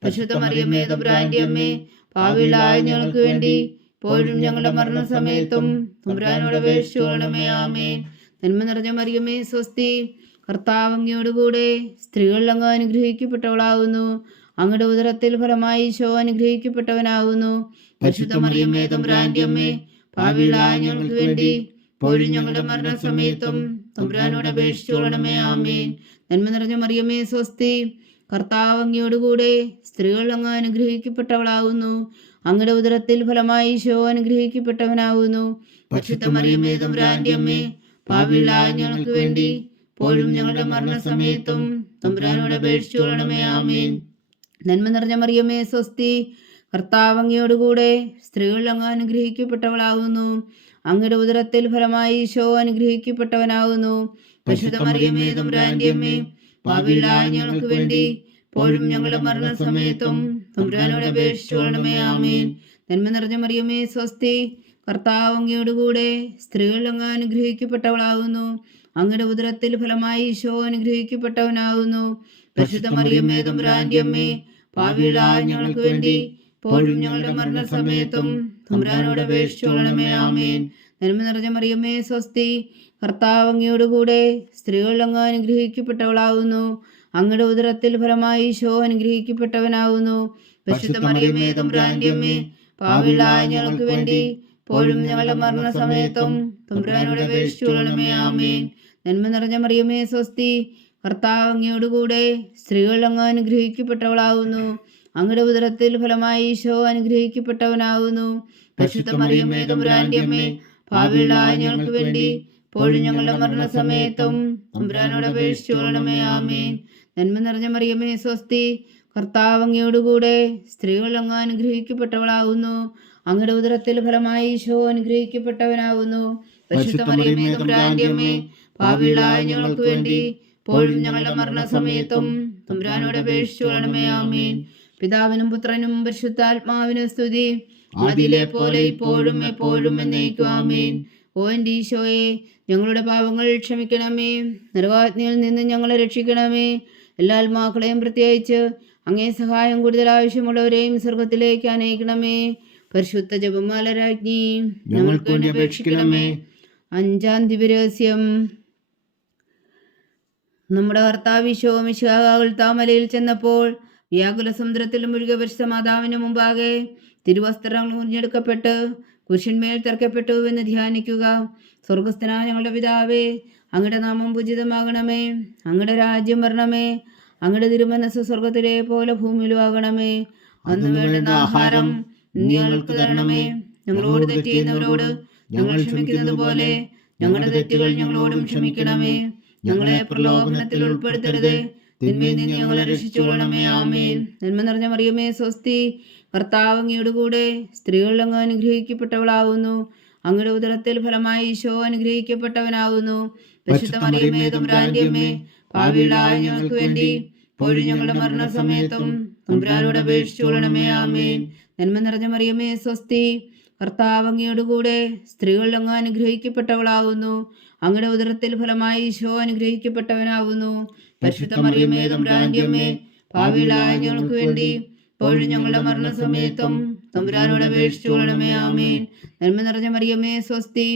പരിശുദ്ധ മറിയമേ തമ്പുരാന്റെ അമ്മേ, പാപികളായ ഞങ്ങൾക്ക് വേണ്ടി ഇപ്പോഴും ഞങ്ങളുടെ മരണസമയത്തും തമ്പുരാനോട് അപേക്ഷിച്ചുകൊള്ളണമേ. ആമേൻ. നന്മ നിറഞ്ഞ മറിയമേ സ്വസ്തി, കർത്താവ് അങ്ങയോടുകൂടെ സ്ത്രീകൾ അങ്ങ് അനുഗ്രഹിക്കപ്പെട്ടവളാവുന്നു. അങ്ങയുടെ ഉദരത്തിൽ ഫലമായി ഈശോ അനുഗ്രഹിക്കപ്പെട്ടവനാവുന്നു. പരിശുദ്ധ മറിയമേ തമ്പുരാന്റെ അമ്മേ, പാപികളായ ഞങ്ങൾക്ക് വേണ്ടി ഇപ്പോഴും ഞങ്ങളുടെ മരണസമയത്തും തമ്പുരാനോട് അപേക്ഷിച്ചുകൊള്ളണമേ. ആമേൻ. നന്മ നിറഞ്ഞ മറിയമേ സ്വസ്തി, കർത്താവ് അങ്ങയോടുകൂടെ സ്ത്രീകൾ അങ്ങ് അനുഗ്രഹിക്കപ്പെട്ടവളാവുന്നു. അങ്ങയുടെ ഉദരത്തിൽ ഫലമായി ഈശോ അനുഗ്രഹിക്കപ്പെട്ടവനാവുന്നു. പരിശുദ്ധ മറിയമേ തമ്പുരാന്റെ അമ്മേ, പാപികളായ ഞങ്ങൾക്ക് വേണ്ടി ഇപ്പോഴും ഞങ്ങളുടെ മരണസമയത്തും തമ്പുരാനോട് അപേക്ഷിച്ചുകൊള്ളണമേ. ആമേൻ. നന്മ നിറഞ്ഞ മറിയമേ സ്വസ്തി, കർത്താവ് അങ്ങയോടുകൂടെ സ്ത്രീകൾ അങ്ങ് അനുഗ്രഹിക്കപ്പെട്ടവളാവുന്നു. അങ്ങയുടെ ഉദരത്തിൽ ഫലമായി ഈശോ അനുഗ്രഹിക്കപ്പെട്ടവനാവുന്നു. പരിശുദ്ധ മറിയമേ തമ്പുരാന്റെ അമ്മേ, പാപികളായ ഞങ്ങൾക്ക് വേണ്ടി ഇപ്പോഴും ഞങ്ങളുടെ മരണസമയത്തും തമ്പുരാനോട് അപേക്ഷിച്ചുകൊള്ളണമേ. ആമേൻ. നന്മ നിറഞ്ഞ മറിയമേ സ്വസ്തി, കർത്താവ് അങ്ങയോടുകൂടെ സ്ത്രീകൾ അങ്ങ് അനുഗ്രഹിക്കപ്പെട്ടവളാവുന്നു. അങ്ങയുടെ ഉദരത്തിൽ ഫലമായി ഈശോ അനുഗ്രഹിക്കപ്പെട്ടവനാവുന്നു. പരിശുദ്ധ മറിയമേ തമ്പുരാന്റെ അമ്മേ, പാപികളായ ഞങ്ങൾക്ക് വേണ്ടി ഇപ്പോഴും ഞങ്ങളുടെ മരണസമയത്തും തമ്പുരാനോട് അപേക്ഷിച്ചുകൊള്ളണമേ. ആമേൻ. നന്മ നിറഞ്ഞ മറിയമേ സ്വസ്തി, കർത്താവ് അങ്ങയോടുകൂടെ സ്ത്രീകൾ അങ്ങ് അനുഗ്രഹിക്കപ്പെട്ടവളാവുന്നു. അങ്ങയുടെ ഉദരത്തിൽ ഫലമായി ഈശോ അനുഗ്രഹിക്കപ്പെട്ടവനാവുന്നു. പരിശുദ്ധ മറിയമേ തമ്പുരാന്റെ അമ്മേ, പാപികളായ ഞങ്ങൾക്ക് വേണ്ടി ഇപ്പോഴും ഞങ്ങളുടെ മരണസമയത്തും തമ്പുരാനോട് അപേക്ഷിച്ചുകൊള്ളണമേ. ആമേൻ. നന്മ നിറഞ്ഞ മറിയമേ സ്വസ്തി, കർത്താവ് അങ്ങയോടുകൂടെ സ്ത്രീകൾ അങ്ങ് അനുഗ്രഹിക്കപ്പെട്ടവളാവുന്നു. അങ്ങയുടെ ഉദരത്തിൽ ഫലമായി ഈശോ അനുഗ്രഹിക്കപ്പെട്ടവനാവുന്നു. പരിശുദ്ധ മറിയമേ തമ്പുരാന്റെ അമ്മേ, പാപികളായ ഞങ്ങൾക്ക് വേണ്ടി ഇപ്പോഴും ഞങ്ങളുടെ മരണസമയത്തും തമ്പുരാനോട് അപേക്ഷിച്ചുകൊള്ളണമേ. ആമേൻ. നന്മ നിറഞ്ഞ മറിയമേ സ്വസ്തി, കർത്താവ് അങ്ങയോടുകൂടെ സ്ത്രീകൾ അങ്ങ് അനുഗ്രഹിക്കപ്പെട്ടവളാവുന്നു. അങ്ങയുടെ ഉദരത്തിൽ ഫലമായി ഈശോ അനുഗ്രഹിക്കപ്പെട്ടവനാവുന്നു. പരിശുദ്ധ മറിയമേ തമ്പുരാന്റെ അമ്മേ, പാപികളായ ഞങ്ങൾക്ക് വേണ്ടി ഇപ്പോഴും ഞങ്ങളുടെ മരണസമയത്തും തമ്പുരാനോട് അപേക്ഷിച്ചുകൊള്ളണമേ. ആമേൻ. പിതാവിനും പുത്രനും പരിശുദ്ധാത്മാവിനും സ്തുതി, അതിലെ പോലെ ഇപ്പോഴും എപ്പോഴും എന്നേക്കും. ആമേൻ. ഓ എൻ്റെ ഈശോയെ, ഞങ്ങളുടെ പാപങ്ങൾ ക്ഷമിക്കണമേ. നരകാഗ്നിയിൽ നിന്ന് ഞങ്ങളെ രക്ഷിക്കണമേ. എല്ലാ ആത്മാക്കളെയും പ്രത്യേകിച്ച് അങ്ങേ സഹായം കൂടുതൽ ആവശ്യമുള്ളവരെയും സ്വർഗത്തിലേക്ക് അനയിക്കണമേ. പരിശുദ്ധ ജപമാല രാജ്ഞി, ഞങ്ങൾക്ക് വേണ്ടി അപേക്ഷിക്കണമേ. അഞ്ചാം ദിവ്യരഹസ്യം. നമ്മുടെ കർത്താവ് ഈശോ മിശിഹാ താമലയിൽ ചെന്നപ്പോൾ വ്യാകുല സമുദ്രത്തിൽ മുഴുകിയ പരിശുദ്ധ മാതാവിന് മുമ്പാകെ തിരുവസ്ത്രങ്ങൾ ഉറിഞ്ഞെടുക്കപ്പെട്ട് കുരിശിന്മേൽ തിറക്കപ്പെട്ടു എന്ന് ധ്യാനിക്കുക. സ്വർഗസ്ഥനായ ഞങ്ങളുടെ പിതാവേ, അങ്ങയുടെ നാമം പൂജിതമാകണമേ. അങ്ങയുടെ രാജ്യം വരണമേ. അങ്ങയുടെ തിരുമനസ് സ്വർഗത്തിലെ പോലെ ഭൂമിയിലും ആകണമേ. അന്ന് വേണ്ടുന്ന ആഹാരം ഇന്ന് ഞങ്ങൾക്ക് തരണമേ. ഞങ്ങളോട് തെറ്റ് ചെയ്യുന്നവരോട് ഞങ്ങൾ ക്ഷമിക്കുന്നത് പോലെ ഞങ്ങളുടെ തെറ്റുകൾ ഞങ്ങളോടും ക്ഷമിക്കണമേ. ഞങ്ങളെ പ്രലോഭനത്തിൽ ഉൾപ്പെടുത്തരുത്, തിന്മയിൽ നിന്ന് ഞങ്ങളെ രക്ഷിച്ചുകൊള്ളണമേ. ആമേൻ. നന്മ നിറഞ്ഞ മറിയമേ സ്വസ്തി, കർത്താവ് അങ്ങയുടെ കൂടെ, സ്ത്രീകളിൽ അങ്ങ് അനുഗ്രഹിക്കപ്പെട്ടവളാവുന്നു. അങ്ങയുടെ ഉദരത്തിൽ ഫലമായി ഈശോ അനുഗ്രഹിക്കപ്പെട്ടവനാവുന്നു. പരിശുദ്ധ മറിയമേ തമ്പുരാന്റെ അമ്മേ, പാപികളായ ഞങ്ങൾക്ക് വേണ്ടി ഇപ്പോഴും ഞങ്ങളുടെ മരണസമയത്തും തമ്പുരാനോട് അപേക്ഷിച്ചുകൊള്ളണമേ. ആമേൻ. നന്മ നിറഞ്ഞ മറിയമേ സ്വസ്തി, കർത്താവ് അങ്ങയുടെ കൂടെ, സ്ത്രീകളിൽ അങ്ങ് അനുഗ്രഹിക്കപ്പെട്ടവളാവുന്നു. അങ്ങയുടെ ഉദരത്തിൽ ഫലമായി ഈശോ അനുഗ്രഹിക്കപ്പെട്ടവനാവുന്നു. പരിശുദ്ധ മറിയമേ തമ്പുരാന്റെ അമ്മേ, പാപികളായ ഞങ്ങൾക്ക് വേണ്ടി ഇപ്പോഴും ഞങ്ങളുടെ മരണസമയത്തും തമ്പുരാനോട് അപേക്ഷിച്ചുകൊള്ളണമേ. ആമേൻ. നന്മ നിറഞ്ഞ മറിയമേ സ്വസ്തി,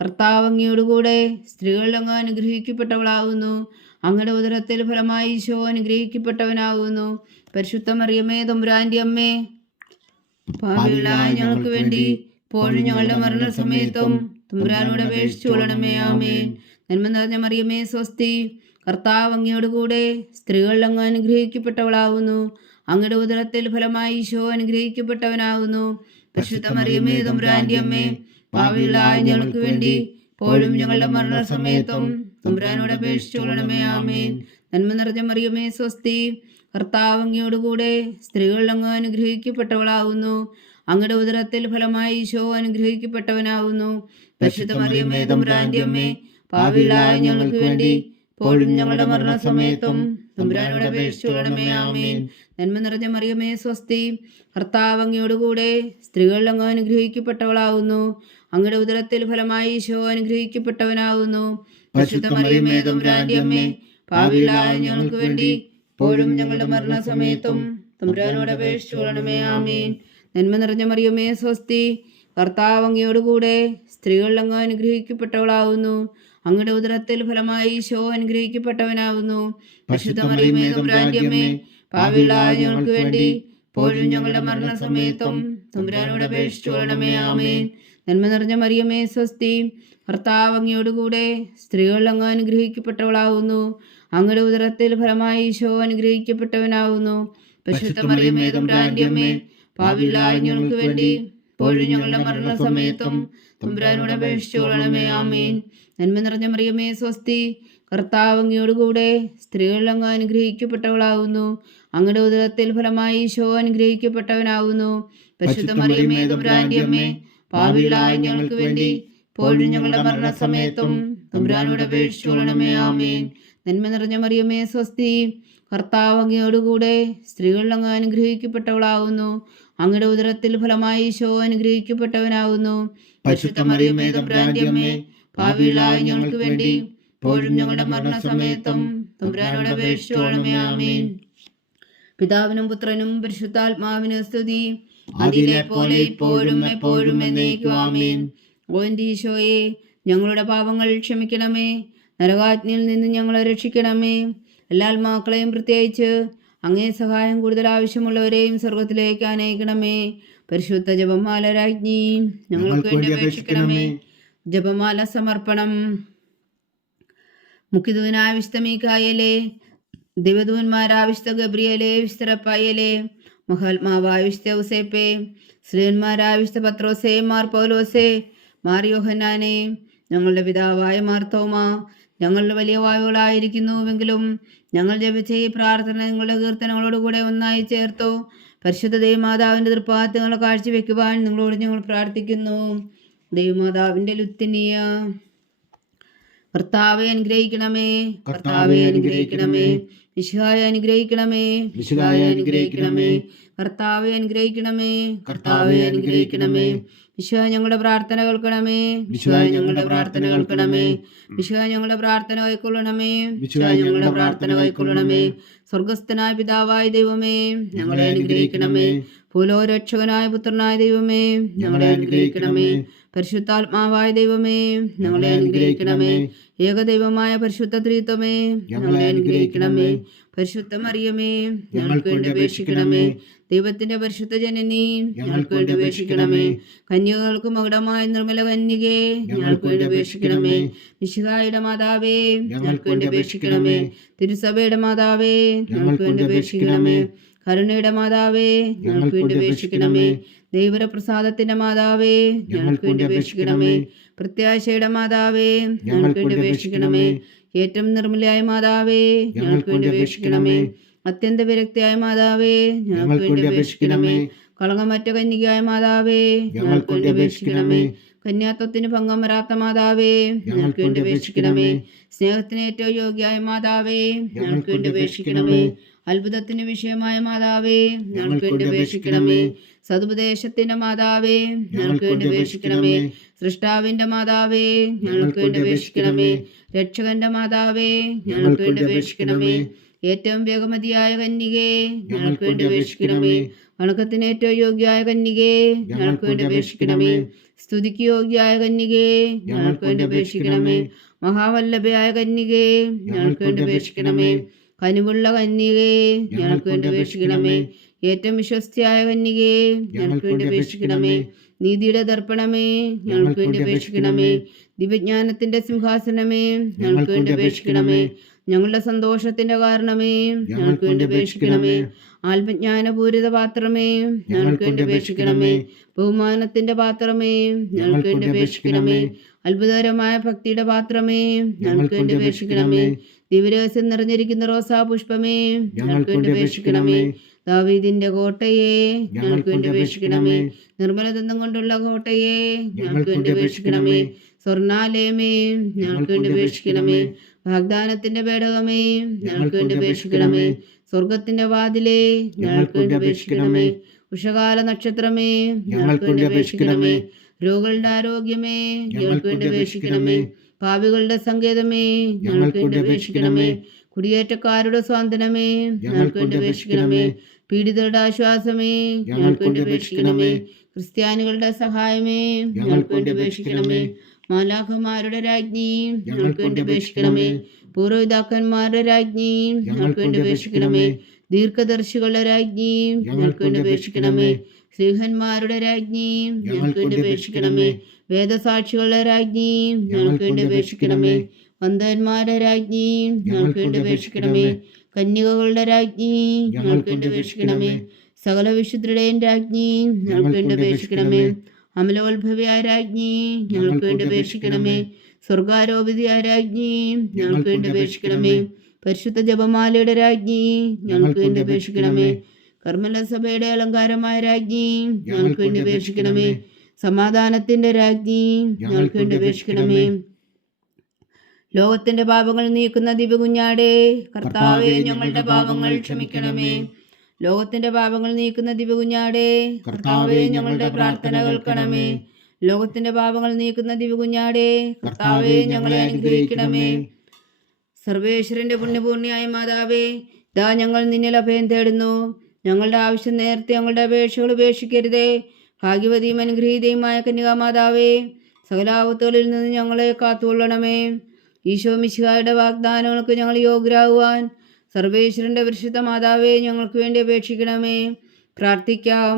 കർത്താവ് അങ്ങയുടെ കൂടെ, സ്ത്രീകളിൽ അങ്ങ് അനുഗ്രഹിക്കപ്പെട്ടവളാവുന്നു. അങ്ങയുടെ ഉദരത്തിൽ ഫലമായി ഈശോ അനുഗ്രഹിക്കപ്പെട്ടവനാവുന്നു. പരിശുദ്ധ മറിയമേ തമ്പുരാന്റെ അമ്മേ, പാപികളായ ഞങ്ങൾക്ക് വേണ്ടി ഇപ്പോഴും ഞങ്ങളുടെ മരണസമയത്തും തമ്പുരാനോട് അപേക്ഷിച്ചുകൊള്ളണമേ. ആമേൻ. നന്മ നിറഞ്ഞ മറിയമേ സ്വസ്തി, കർത്താവ് അങ്ങയുടെ കൂടെ, സ്ത്രീകളിൽ അങ്ങ് അനുഗ്രഹിക്കപ്പെട്ടവളാവുന്നു. അങ്ങയുടെ ഉദരത്തിൽ ഫലമായി ഈശോ അനുഗ്രഹിക്കപ്പെട്ടവനാവുന്നു. പരിശുദ്ധ മറിയമേ തമ്പുരാന്റെ അമ്മേ, പാപികളായ ഞങ്ങൾക്ക് വേണ്ടി ഇപ്പോഴും ഞങ്ങളുടെ മരണസമയത്തും തമ്പുരാനോട് അപേക്ഷിച്ചുകൊള്ളണമേ. ആമേൻ. നന്മ നിറഞ്ഞ മറിയമേ സ്വസ്തി, കർത്താവ് അങ്ങയുടെ കൂടെ, സ്ത്രീകളിൽ അങ്ങ് അനുഗ്രഹിക്കപ്പെട്ടവളാവുന്നു. അങ്ങയുടെ ഉദരത്തിൽ ഫലമായി ഈശോ അനുഗ്രഹിക്കപ്പെട്ടവനാവുന്നു. പരിശുദ്ധ മറിയമേ തമ്പുരാന്റെ അമ്മേ, പാപികളായ ഞങ്ങൾക്ക് വേണ്ടി ഇപ്പോഴും ഞങ്ങളുടെ മരണസമയത്തും തമ്പുരാനോട് അപേക്ഷിച്ചുകൊള്ളണമേ. ആമേൻ. നന്മ നിറഞ്ഞ മറിയമേ സ്വസ്തി, കർത്താവ് അങ്ങയുടെ കൂടെ, സ്ത്രീകളിൽ അങ്ങ് അനുഗ്രഹിക്കപ്പെട്ടവളാവുന്നു. അങ്ങയുടെ ഉദരത്തിൽ ഫലമായി ഈശോ അനുഗ്രഹിക്കപ്പെട്ടവനാവുന്നു. പരിശുദ്ധ മറിയമേ തമ്പുരാന്റെ അമ്മേ, പാപികളായ ഞങ്ങൾക്ക് വേണ്ടി ഇപ്പോഴും ഞങ്ങളുടെ മരണസമയത്തും തമ്പുരാനോട് അപേക്ഷിച്ചുകൊള്ളണമേ. ആമേൻ. നന്മ നിറഞ്ഞ മറിയമേ സ്വസ്തി, കർത്താവ് അങ്ങയുടെ കൂടെ, സ്ത്രീകളിൽ അങ്ങ് അനുഗ്രഹിക്കപ്പെട്ടവളാവുന്നു. അങ്ങയുടെ ഉദരത്തിൽ ഫലമായി ഈശോ അനുഗ്രഹിക്കപ്പെട്ടവനാവുന്നു. പരിശുദ്ധ മറിയമേ തമ്പുരാന്റെ അമ്മേ, പാപികളായ ഞങ്ങൾക്ക് വേണ്ടി ഇപ്പോഴും ഞങ്ങളുടെ മരണസമയത്തും തമ്പുരാനോട് അപേക്ഷിച്ചുകൊള്ളണമേ. ആമേൻ. നന്മ നിറഞ്ഞ മറിയമേ സ്വസ്തി, കർത്താവ് അങ്ങയുടെ കൂടെ, സ്ത്രീകളിൽ അങ്ങ് അനുഗ്രഹിക്കപ്പെട്ടവളാവുന്നു. അങ്ങയുടെ ഉദരത്തിൽ ഫലമായി ഈശോ അനുഗ്രഹിക്കപ്പെട്ടവനാവുന്നു. പരിശുദ്ധ മറിയമേ തമ്പുരാന്റെ അമ്മേ, പാപികളായ ഞങ്ങൾക്ക് വേണ്ടി ഇപ്പോഴും ഞങ്ങളുടെ മരണസമയത്തും തമ്പുരാനോട് അപേക്ഷിച്ചുകൊള്ളണമേ. ആമേൻ. നന്മ നിറഞ്ഞ മറിയമേ സ്വസ്തി, കർത്താവ് അങ്ങയുടെ കൂടെ, സ്ത്രീകളിൽ അങ്ങ് അനുഗ്രഹിക്കപ്പെട്ടവളാവുന്നു. അങ്ങയുടെ ഉദരത്തിൽ ഫലമായി ഈശോ അനുഗ്രഹിക്കപ്പെട്ടവനാവുന്നു. പരിശുദ്ധ മറിയമേ തമ്പുരാന്റെ അമ്മേ, പാപികളായ ഞങ്ങൾക്ക് വേണ്ടി ഇപ്പോഴും ഞങ്ങളുടെ മരണസമയത്തും തമ്പുരാനോട് അപേക്ഷിച്ചുകൊള്ളണമേ. ആമേൻ. നന്മ നിറഞ്ഞ മറിയമേ സ്വസ്തി, കർത്താവ് അങ്ങയുടെ കൂടെ, സ്ത്രീകളിൽ അങ്ങ് അനുഗ്രഹിക്കപ്പെട്ടവളാവുന്നു. അങ്ങയുടെ ഉദരത്തിൽ ഫലമായി ഈശോ അനുഗ്രഹിക്കപ്പെട്ടവനാവുന്നു. പരിശുദ്ധ മറിയമേ തമ്പുരാന്റെ അമ്മേ, പാപികളായ ഞങ്ങൾക്ക് വേണ്ടി ഇപ്പോഴും ഞങ്ങളുടെ മരണസമയത്തും തമ്പുരാനോട് അപേക്ഷിച്ചുകൊള്ളണമേ. ആമേൻ. പിതാവിനും പുത്രനും പരിശുദ്ധാത്മാവിനും സ്തുതി, അതിലെ പോലെ ഇപ്പോഴും എപ്പോഴും എന്നേക്കും. ആമേൻ. ഓ എൻ്റെ ഈശോയെ, ഞങ്ങളുടെ പാപങ്ങൾ ക്ഷമിക്കണമേ, നരകാഗ്നിയിൽ നിന്ന് ഞങ്ങളെ രക്ഷിക്കണമേ. എല്ലാ ആത്മാക്കളെയും പ്രത്യേകിച്ച് അങ്ങേ സഹായം കൂടുതൽ ആവശ്യമുള്ളവരെയും സ്വർഗത്തിലേക്ക് അനയിക്കണമേ. പരിശുദ്ധ ജപമാല രാജ്ഞി, ഞങ്ങൾക്ക് വേണ്ടി അപേക്ഷിക്കണമേ. ജപമാല സമർപ്പണം. മുഖ്യദൂതനായ വിശുദ്ധ മീഖായേലേ, ദിവദൂതന്മാരായ വിശുദ്ധ ഗബ്രിയേലേ, വിശുദ്ധ റഫായേലേ, മഹാത്മാവായ വിശുദ്ധ ഔസേപ്പേ, ശ്രീയന്മാരായ വിശുദ്ധ പത്രോസേ, മാർ പൗലോസേ, മാർ യോഹന്നാനെ, ഞങ്ങളുടെ പിതാവായ മാർ തോമാ, ഞങ്ങളുടെ വലിയ വായുകളായിരിക്കുന്നുവെങ്കിലും ഞങ്ങൾ ജപിച്ച ഈ പ്രാർത്ഥന നിങ്ങളുടെ കീർത്തനങ്ങളോടുകൂടെ ഒന്നായി ചേർത്തു പരിശുദ്ധ ദൈവമാതാവിൻ്റെ തൃപ്പാദങ്ങൾ കാഴ്ചവെക്കുവാൻ നിങ്ങളോട് ഞങ്ങൾ പ്രാർത്ഥിക്കുന്നു. ദൈവമാതാവിൻ്റെ ലുത്തിനിയ. കർത്താവെ അനുഗ്രഹിക്കണമേ, കർത്താവെ അനുഗ്രഹിക്കണമേ. മിശിഹായെ അനുഗ്രഹിക്കണമേ, മിശിഹായെ അനുഗ്രഹിക്കണമേ. കർത്താവെ അനുഗ്രഹിക്കണമേ, കർത്താവെ അനുഗ്രഹിക്കണമേ. മിശിഹാ ഞങ്ങളുടെ പ്രാർത്ഥന കേൾക്കണമേ, മിശിഹാ ഞങ്ങളുടെ പ്രാർത്ഥന കേൾക്കണമേ. മിശിഹാ ഞങ്ങളുടെ പ്രാർത്ഥന കൈക്കൊള്ളണമേ, മിശിഹാ ഞങ്ങളുടെ പ്രാർത്ഥന കൈക്കൊള്ളണമേ. സ്വർഗസ്ഥനായ പിതാവായ ദൈവമേ, ഞങ്ങളെ അനുഗ്രഹിക്കണമേ. ഭൂലോരക്ഷകനായ പുത്രനായ ദൈവമേ, ഞങ്ങളെ അനുഗ്രഹിക്കണമേ. പരിശുദ്ധാത്മാവായ ദൈവമേ, ഞങ്ങളെ അനുഗ്രഹിക്കണമേ. ഏകദൈവമായ പരിശുദ്ധ ത്രിത്വമേ, ഞങ്ങളെ അനുഗ്രഹിക്കണമേ. പരിശുദ്ധ മറിയമേ, ഞങ്ങൾക്ക് വേണ്ടി അപേക്ഷിക്കണമേ. ദൈവത്തിന്റെ പരിശുദ്ധ ജനനി, ഞങ്ങൾക്ക് വേണ്ടി അപേക്ഷിക്കണമേ. കന്യകൾക്ക് മകുടമായ നിർമ്മല കന്യകേ, ഞങ്ങൾക്ക് വേണ്ടി അപേക്ഷിക്കണമേ. മിശിഹായുടെ മാതാവേ, ഞങ്ങൾക്ക് വേണ്ടി അപേക്ഷിക്കണമേ. തിരുസഭയുടെ മാതാവേ, ഞങ്ങൾക്ക് വേണ്ടി അപേക്ഷിക്കണമേ. കരുണയുടെ മാതാവേ, ഞങ്ങൾക്ക് വേണ്ടി അപേക്ഷിക്കണമേ. ദൈവപ്രസാദത്തിന്റെ മാതാവേ, ഞങ്ങൾക്ക് വേണ്ടി അപേക്ഷിക്കണമേ. പ്രത്യാശയുടെ മാതാവേ ഞങ്ങൾക്ക് വേണ്ടി അപേക്ഷിക്കണമേ. ഏറ്റവും നിർമ്മലയായ മാതാവേ ഞങ്ങൾക്ക് വേണ്ടി അപേക്ഷിക്കണമേ. അത്യന്ത വിരക്തിയായ മാതാവേ ഞങ്ങൾക്ക് വേണ്ടി അപേക്ഷിക്കണമേ. കളങ്കമറ്റ കന്യകയായ മാതാവേ ഞങ്ങൾക്ക് വേണ്ടി അപേക്ഷിക്കണമേ. കന്യാത്വത്തിന് ഭംഗം വരാത്ത മാതാവേ ഞങ്ങൾക്ക് വേണ്ടി അപേക്ഷിക്കണമേ. സ്നേഹത്തിന് ഏറ്റവും യോഗ്യയായ മാതാവേ ഞങ്ങൾക്ക് വേണ്ടി അപേക്ഷിക്കണമേ. അത്ഭുതത്തിന് വിഷയമായ മാതാവേ ഞങ്ങൾക്ക് വേണ്ടി അപേക്ഷിക്കണമേ. സതുപദേശത്തിന്റെ മാതാവേ ഞങ്ങൾക്ക് വേണ്ടി അപേക്ഷിക്കണമേ. സൃഷ്ടാവിന്റെ മാതാവേ ഞങ്ങൾക്ക് വേണ്ടി അപേക്ഷിക്കണമേ. രക്ഷകന്റെ മാതാവേ ഞങ്ങൾക്ക് വേണ്ടി അപേക്ഷിക്കണമേ. ഏറ്റവും വേഗമതിയായ കന്യകേ ഞങ്ങൾക്ക് വേണ്ടി അപേക്ഷിക്കണമേ. വണക്കത്തിന് ഏറ്റവും യോഗ്യയായ കന്യകേ ഞങ്ങൾക്ക് വേണ്ടി അപേക്ഷിക്കണമേ. സ്തുതിക്ക് യോഗ്യയായ കന്യകേ ഞങ്ങൾക്ക് വേണ്ടി അപേക്ഷിക്കണമേ. മഹാവല്ലഭയായ കന്യകേ ഞങ്ങൾക്ക് വേണ്ടി അപേക്ഷിക്കണമേ. കനിവുള്ള കന്യകേ ഞങ്ങൾക്ക് വേണ്ടി അപേക്ഷിക്കണമേ. ഏറ്റവും വിശ്വസ്തയായ കന്യകേ ഞങ്ങൾക്ക് വേണ്ടി അപേക്ഷിക്കണമേ. നീതിയുടെ ദർപ്പണമേ ഞങ്ങൾക്ക് വേണ്ടി അപേക്ഷിക്കണമേ. ദിവ്യജ്ഞാനത്തിന്റെ സിംഹാസനമേ ഞങ്ങൾക്ക് വേണ്ടി അപേക്ഷിക്കണമേ. ഞങ്ങളുടെ സന്തോഷത്തിന്റെ കാരണമേ ഞങ്ങൾക്ക് വേണ്ടി അപേക്ഷിക്കണമേ. ആത്മജ്ഞാനപൂരിത പാത്രമേ ഞങ്ങൾക്ക് വേണ്ടി അപേക്ഷിക്കണമേ. ബഹുമാനത്തിന്റെ പാത്രമേ ഞങ്ങൾക്ക് വേണ്ടി അപേക്ഷിക്കണമേ. അത്ഭുതകരമായ ഭക്തിയുടെ പാത്രമേ ഞങ്ങൾക്ക് വേണ്ടി അപേക്ഷിക്കണമേ. ദിവ്യരഹസ്യം നിറഞ്ഞിരിക്കുന്ന റോസാ പുഷ്പമേ ഞങ്ങൾക്ക് വേണ്ടി അപേക്ഷിക്കണമേ. ദാവീദിന്റെ കോട്ടയെ ഞങ്ങൾക്ക് വേണ്ടി അപേക്ഷിക്കണമേ. നിർമ്മലദന്തം കൊണ്ടുള്ള കോട്ടയെ ഞങ്ങൾക്ക് വേണ്ടി അപേക്ഷിക്കണമേ. സ്വർണാലയമേ ഞങ്ങൾക്ക് വേണ്ടി അപേക്ഷിക്കണമേ. വാഗ്ദാനത്തിന്റെ പേടകമേ ഞങ്ങൾക്ക് വേണ്ടി അപേക്ഷിക്കണമേ. സ്വർഗത്തിന്റെ വാതിലേ ഞങ്ങൾക്ക് വേണ്ടി അപേക്ഷിക്കണമേ. ഉഷകാല നക്ഷത്രമേ ഞങ്ങൾക്ക് വേണ്ടി അപേക്ഷിക്കണമേ. രോഗികളുടെ ആരോഗ്യമേ ഞങ്ങൾക്ക് വേണ്ടി അപേക്ഷിക്കണമേ. പാപികളുടെ സങ്കേതമേ ഞങ്ങൾക്ക് വേണ്ടി അപേക്ഷിക്കണമേ. കുടിയേറ്റക്കാരുടെ സ്വാതന്ത്ര്യമേ ഞങ്ങൾക്ക് വേണ്ടി അപേക്ഷിക്കണമേ. പീഡിതരുടെ ആശ്വാസമേ ഞങ്ങൾക്ക് വേണ്ടി അപേക്ഷിക്കണമേ. ക്രിസ്ത്യാനികളുടെ സഹായമേ ഞങ്ങൾക്ക് വേണ്ടി അപേക്ഷിക്കണമേ. മാലാഖമാരുടെ രാജ്ഞി ഞങ്ങൾക്ക് വേണ്ടി അപേക്ഷിക്കണമേ. പൂർവ്വപിതാക്കന്മാരുടെ രാജ്ഞി ഞങ്ങൾക്ക് വേണ്ടി അപേക്ഷിക്കണമേ. ദീർഘദർശികളുടെ രാജ്ഞി ഞങ്ങൾക്ക് വേണ്ടി അപേക്ഷിക്കണമേ. ശ്രീഹന്മാരുടെ രാജ്ഞി ഞങ്ങൾക്ക് വേണ്ടി അപേക്ഷിക്കണമേ. വേദസാക്ഷികളുടെ രാജ്ഞി ഞങ്ങൾക്ക് വേണ്ടി അപേക്ഷിക്കണമേ. വന്ദന്മാരുടെ രാജ്ഞി ഞങ്ങൾക്ക് വേണ്ടി അപേക്ഷിക്കണമേ. കന്യകകളുടെ രാജ്ഞി ഞങ്ങൾക്ക് വേണ്ടി അപേക്ഷിക്കണമേ. സകല വിശുദ്ധരുടെയും രാജ്ഞി ഞങ്ങൾക്ക് വേണ്ടി അപേക്ഷിക്കണമേ. അമലോത്ഭവിയായ രാജ്ഞി ഞങ്ങൾക്ക് വേണ്ടി അപേക്ഷിക്കണമേ. സ്വർഗാരോപിതയായ രാജ്ഞി ഞങ്ങൾക്ക് വേണ്ടി അപേക്ഷിക്കണമേ. പരിശുദ്ധ ജപമാലയുടെ രാജ്ഞി ഞങ്ങൾക്ക് വേണ്ടി അപേക്ഷിക്കണമേ. കർമ്മല സഭയുടെ അലങ്കാരമായ രാജ്ഞി ഞങ്ങൾക്ക് വേണ്ടി അപേക്ഷിക്കണമേ. സമാധാനത്തിന്റെ രാജ്ഞി ഞങ്ങൾക്ക് വേണ്ടി അപേക്ഷിക്കണമേ. ലോകത്തിന്റെ പാപങ്ങൾ നീക്കുന്ന ദിവ്യകുഞ്ഞാടേ കർത്താവേ ഞങ്ങളുടെ പാപങ്ങൾ ക്ഷമിക്കണമേ. ലോകത്തിന്റെ പാപങ്ങൾ നീക്കുന്ന ദിവ്യകുഞ്ഞാടേ കർത്താവേ ഞങ്ങളുടെ പ്രാർത്ഥന കേൾക്കണമേ. ലോകത്തിന്റെ പാപങ്ങൾ നീക്കുന്ന ദിവ്യകുഞ്ഞാടേ കർത്താവേ ഞങ്ങളെ അനുഗ്രഹിക്കണമേ. സർവേശ്വരന്റെ പുണ്യപൂർണിയായ മാതാവേ ഇതാ ഞങ്ങൾ നിന്നിൽ അഭയം തേടുന്നു. ഞങ്ങളുടെ ആവശ്യം നേരത്തെ ഞങ്ങളുടെ അപേക്ഷകൾ ഉപേക്ഷിക്കരുതേ. ഭാഗ്യവതിയും അനുഗ്രഹീതയുമായ കന്യകാമാതാവേ സകലാപത്തുകളിൽ നിന്ന് ഞങ്ങളെ കാത്തുകൊള്ളണമേ. ഈശോ മിശിഹായുടെ വാഗ്ദാനങ്ങൾക്ക് ഞങ്ങൾ യോഗ്യരാകുവാൻ സർവേശ്വരന്റെ പരിശുദ്ധ മാതാവേ ഞങ്ങൾക്ക് വേണ്ടി അപേക്ഷിക്കണമേ. പ്രാർത്ഥിക്കാം.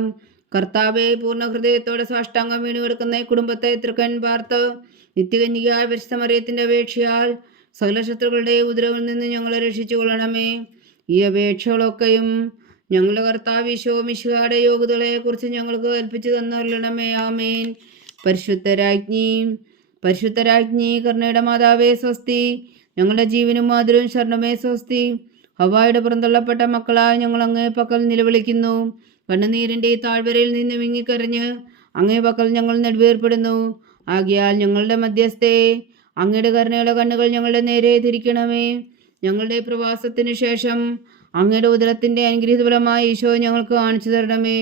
കർത്താവെ പൂർണ്ണ ഹൃദയത്തോടെ സാഷ്ടാംഗം വീണു കിടക്കുന്ന ഈ കുടുംബത്തെ തൃക്കൺ പാർത്ത് നിത്യകന്യകയായ പരിശുദ്ധ മറിയത്തിന്റെ അപേക്ഷയാൽ സകല ശത്രുക്കളുടെ ഉദരവിൽ നിന്ന് ഞങ്ങളെ രക്ഷിച്ചു കൊള്ളണമേ. ഈ അപേക്ഷകളൊക്കെയും ഞങ്ങളുടെ കർത്താവ് ഈശോ മിശിഹായുടെ യോഗ്യതകളെ കുറിച്ച് ഞങ്ങൾക്ക് കൽപ്പിച്ചു തന്നരുളണമേ. ആമേൻ. പരിശുദ്ധരാജ്ഞി കരുണയുടെ മാതാവേ സ്വസ്തി. ഞങ്ങളുടെ ജീവനും മാതൃവും ശരണമേ സ്വസ്തി. ഹവ്വായുടെ പുറന്തള്ളപ്പെട്ട മക്കളായി ഞങ്ങൾ അങ്ങേ പക്കൽ നിലവിളിക്കുന്നു. കണ്ണുനീരിൻ്റെ ഈ താഴ്വരയിൽ നിന്ന് വിങ്ങിക്കരഞ്ഞ് അങ്ങേ പക്കൽ ഞങ്ങൾ നെടുവേർപ്പെടുന്നു. ആകയാൽ ഞങ്ങളുടെ മധ്യസ്ഥേ അങ്ങയുടെ കരുണയുടെ കണ്ണുകൾ ഞങ്ങളുടെ നേരെ തിരിക്കണമേ. ഞങ്ങളുടെ പ്രവാസത്തിന് ശേഷം അങ്ങയുടെ ഉദരത്തിൻ്റെ അനുഗ്രഹീത ഫലമായി ഈശോ ഞങ്ങൾക്ക് കാണിച്ചു തരണമേ.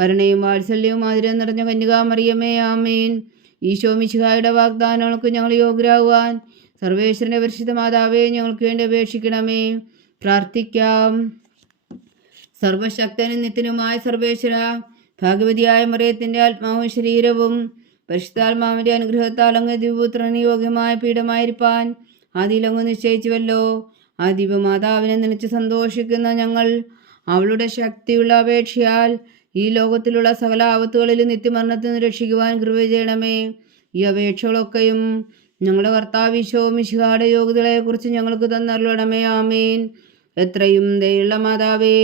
കരുണയും വാത്സല്യവും ആദരവും നിറഞ്ഞ കന്യകാമറിയമേ ആമേൻ. ഈശോ മിശിഹായുടെ വാഗ്ദാനങ്ങൾക്ക് ഞങ്ങൾ യോഗ്യരാകുവാൻ സർവേശ്വരന്റെ പരിശുദ്ധ മാതാവേ ഞങ്ങൾക്ക് വേണ്ടി അപേക്ഷിക്കണമേ. പ്രാർത്ഥിക്കാം. സർവശക്തനും നിത്യനുമായ സർവേശ്വര, ഭാഗ്യവതിയായ മറിയത്തിന്റെ ആത്മാവും ശരീരവും പരിശുദ്ധാത്മാവിന്റെ അനുഗ്രഹത്താൽ അങ്ങ് ദിവ്യപുത്രന് യോഗ്യമായ പീഠമായിരിക്കാൻ ആദിയിലങ്ങ് നിശ്ചയിച്ചുവല്ലോ. ആ ദിവ്യമാതാവിനെ നനച്ച് സന്തോഷിക്കുന്ന ഞങ്ങൾ അവളുടെ ശക്തിയുള്ള അപേക്ഷയാൽ ഈ ലോകത്തിലുള്ള സകല ആപത്തുകളിൽ നിത്യമരണത്തിൽ നിന്ന് രക്ഷിക്കുവാൻ കൃപ ചെയ്യണമേ. ഈ അപേക്ഷകളൊക്കെയും ഞങ്ങളുടെ കർത്താവ് ഈശോ മിശിഹായുടെ യോഗ്യതകളെക്കുറിച്ച് ഞങ്ങൾക്ക് തന്നരുളണമേ. ആമേൻ. എത്രയും ദയുള്ള മാതാവേ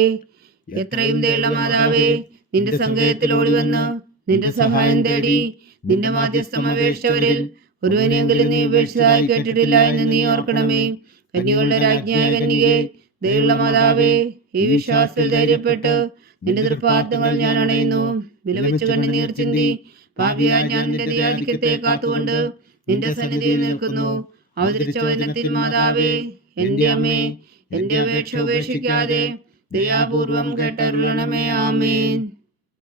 നിന്റെ സങ്കേതത്തിൽ ഓടിവന്ന് നിന്റെ സഹായം തേടി നിന്റെ മാധ്യസ്ഥം അപേക്ഷിച്ചവരിൽ ഒരുവനെങ്കിലും നീ ഉപേക്ഷിച്ചതായി കേട്ടിട്ടില്ല എന്ന് നീ ഓർക്കണമേ. കന്യകളുടെ രാജ്ഞിയായ കന്യകേ, ദയുള്ള മാതാവേ, ഈ വിശ്വാസത്തിൽ ധൈര്യപ്പെട്ട് നിന്റെ തൃപ്പാദങ്ങൾ ഞാൻ അണയുന്നു. വിലപിച്ചു കണ്ണുനീർ ചിന്തി പാപിയായ ഞാൻ നിന്റെ ദയാധിക്യത്തെ കാത്തുകൊണ്ട് നിന്റെ സന്നിധിയിൽ നിൽക്കുന്നു. അവതരിച്ച വചനത്തിൻ മാതാവേ, എന്റെ അമ്മേ, എന്റെ അപേക്ഷ ഉപേക്ഷിക്കാതെ ദയാപൂർവം കേട്ടരുളണമേ. ആമേൻ.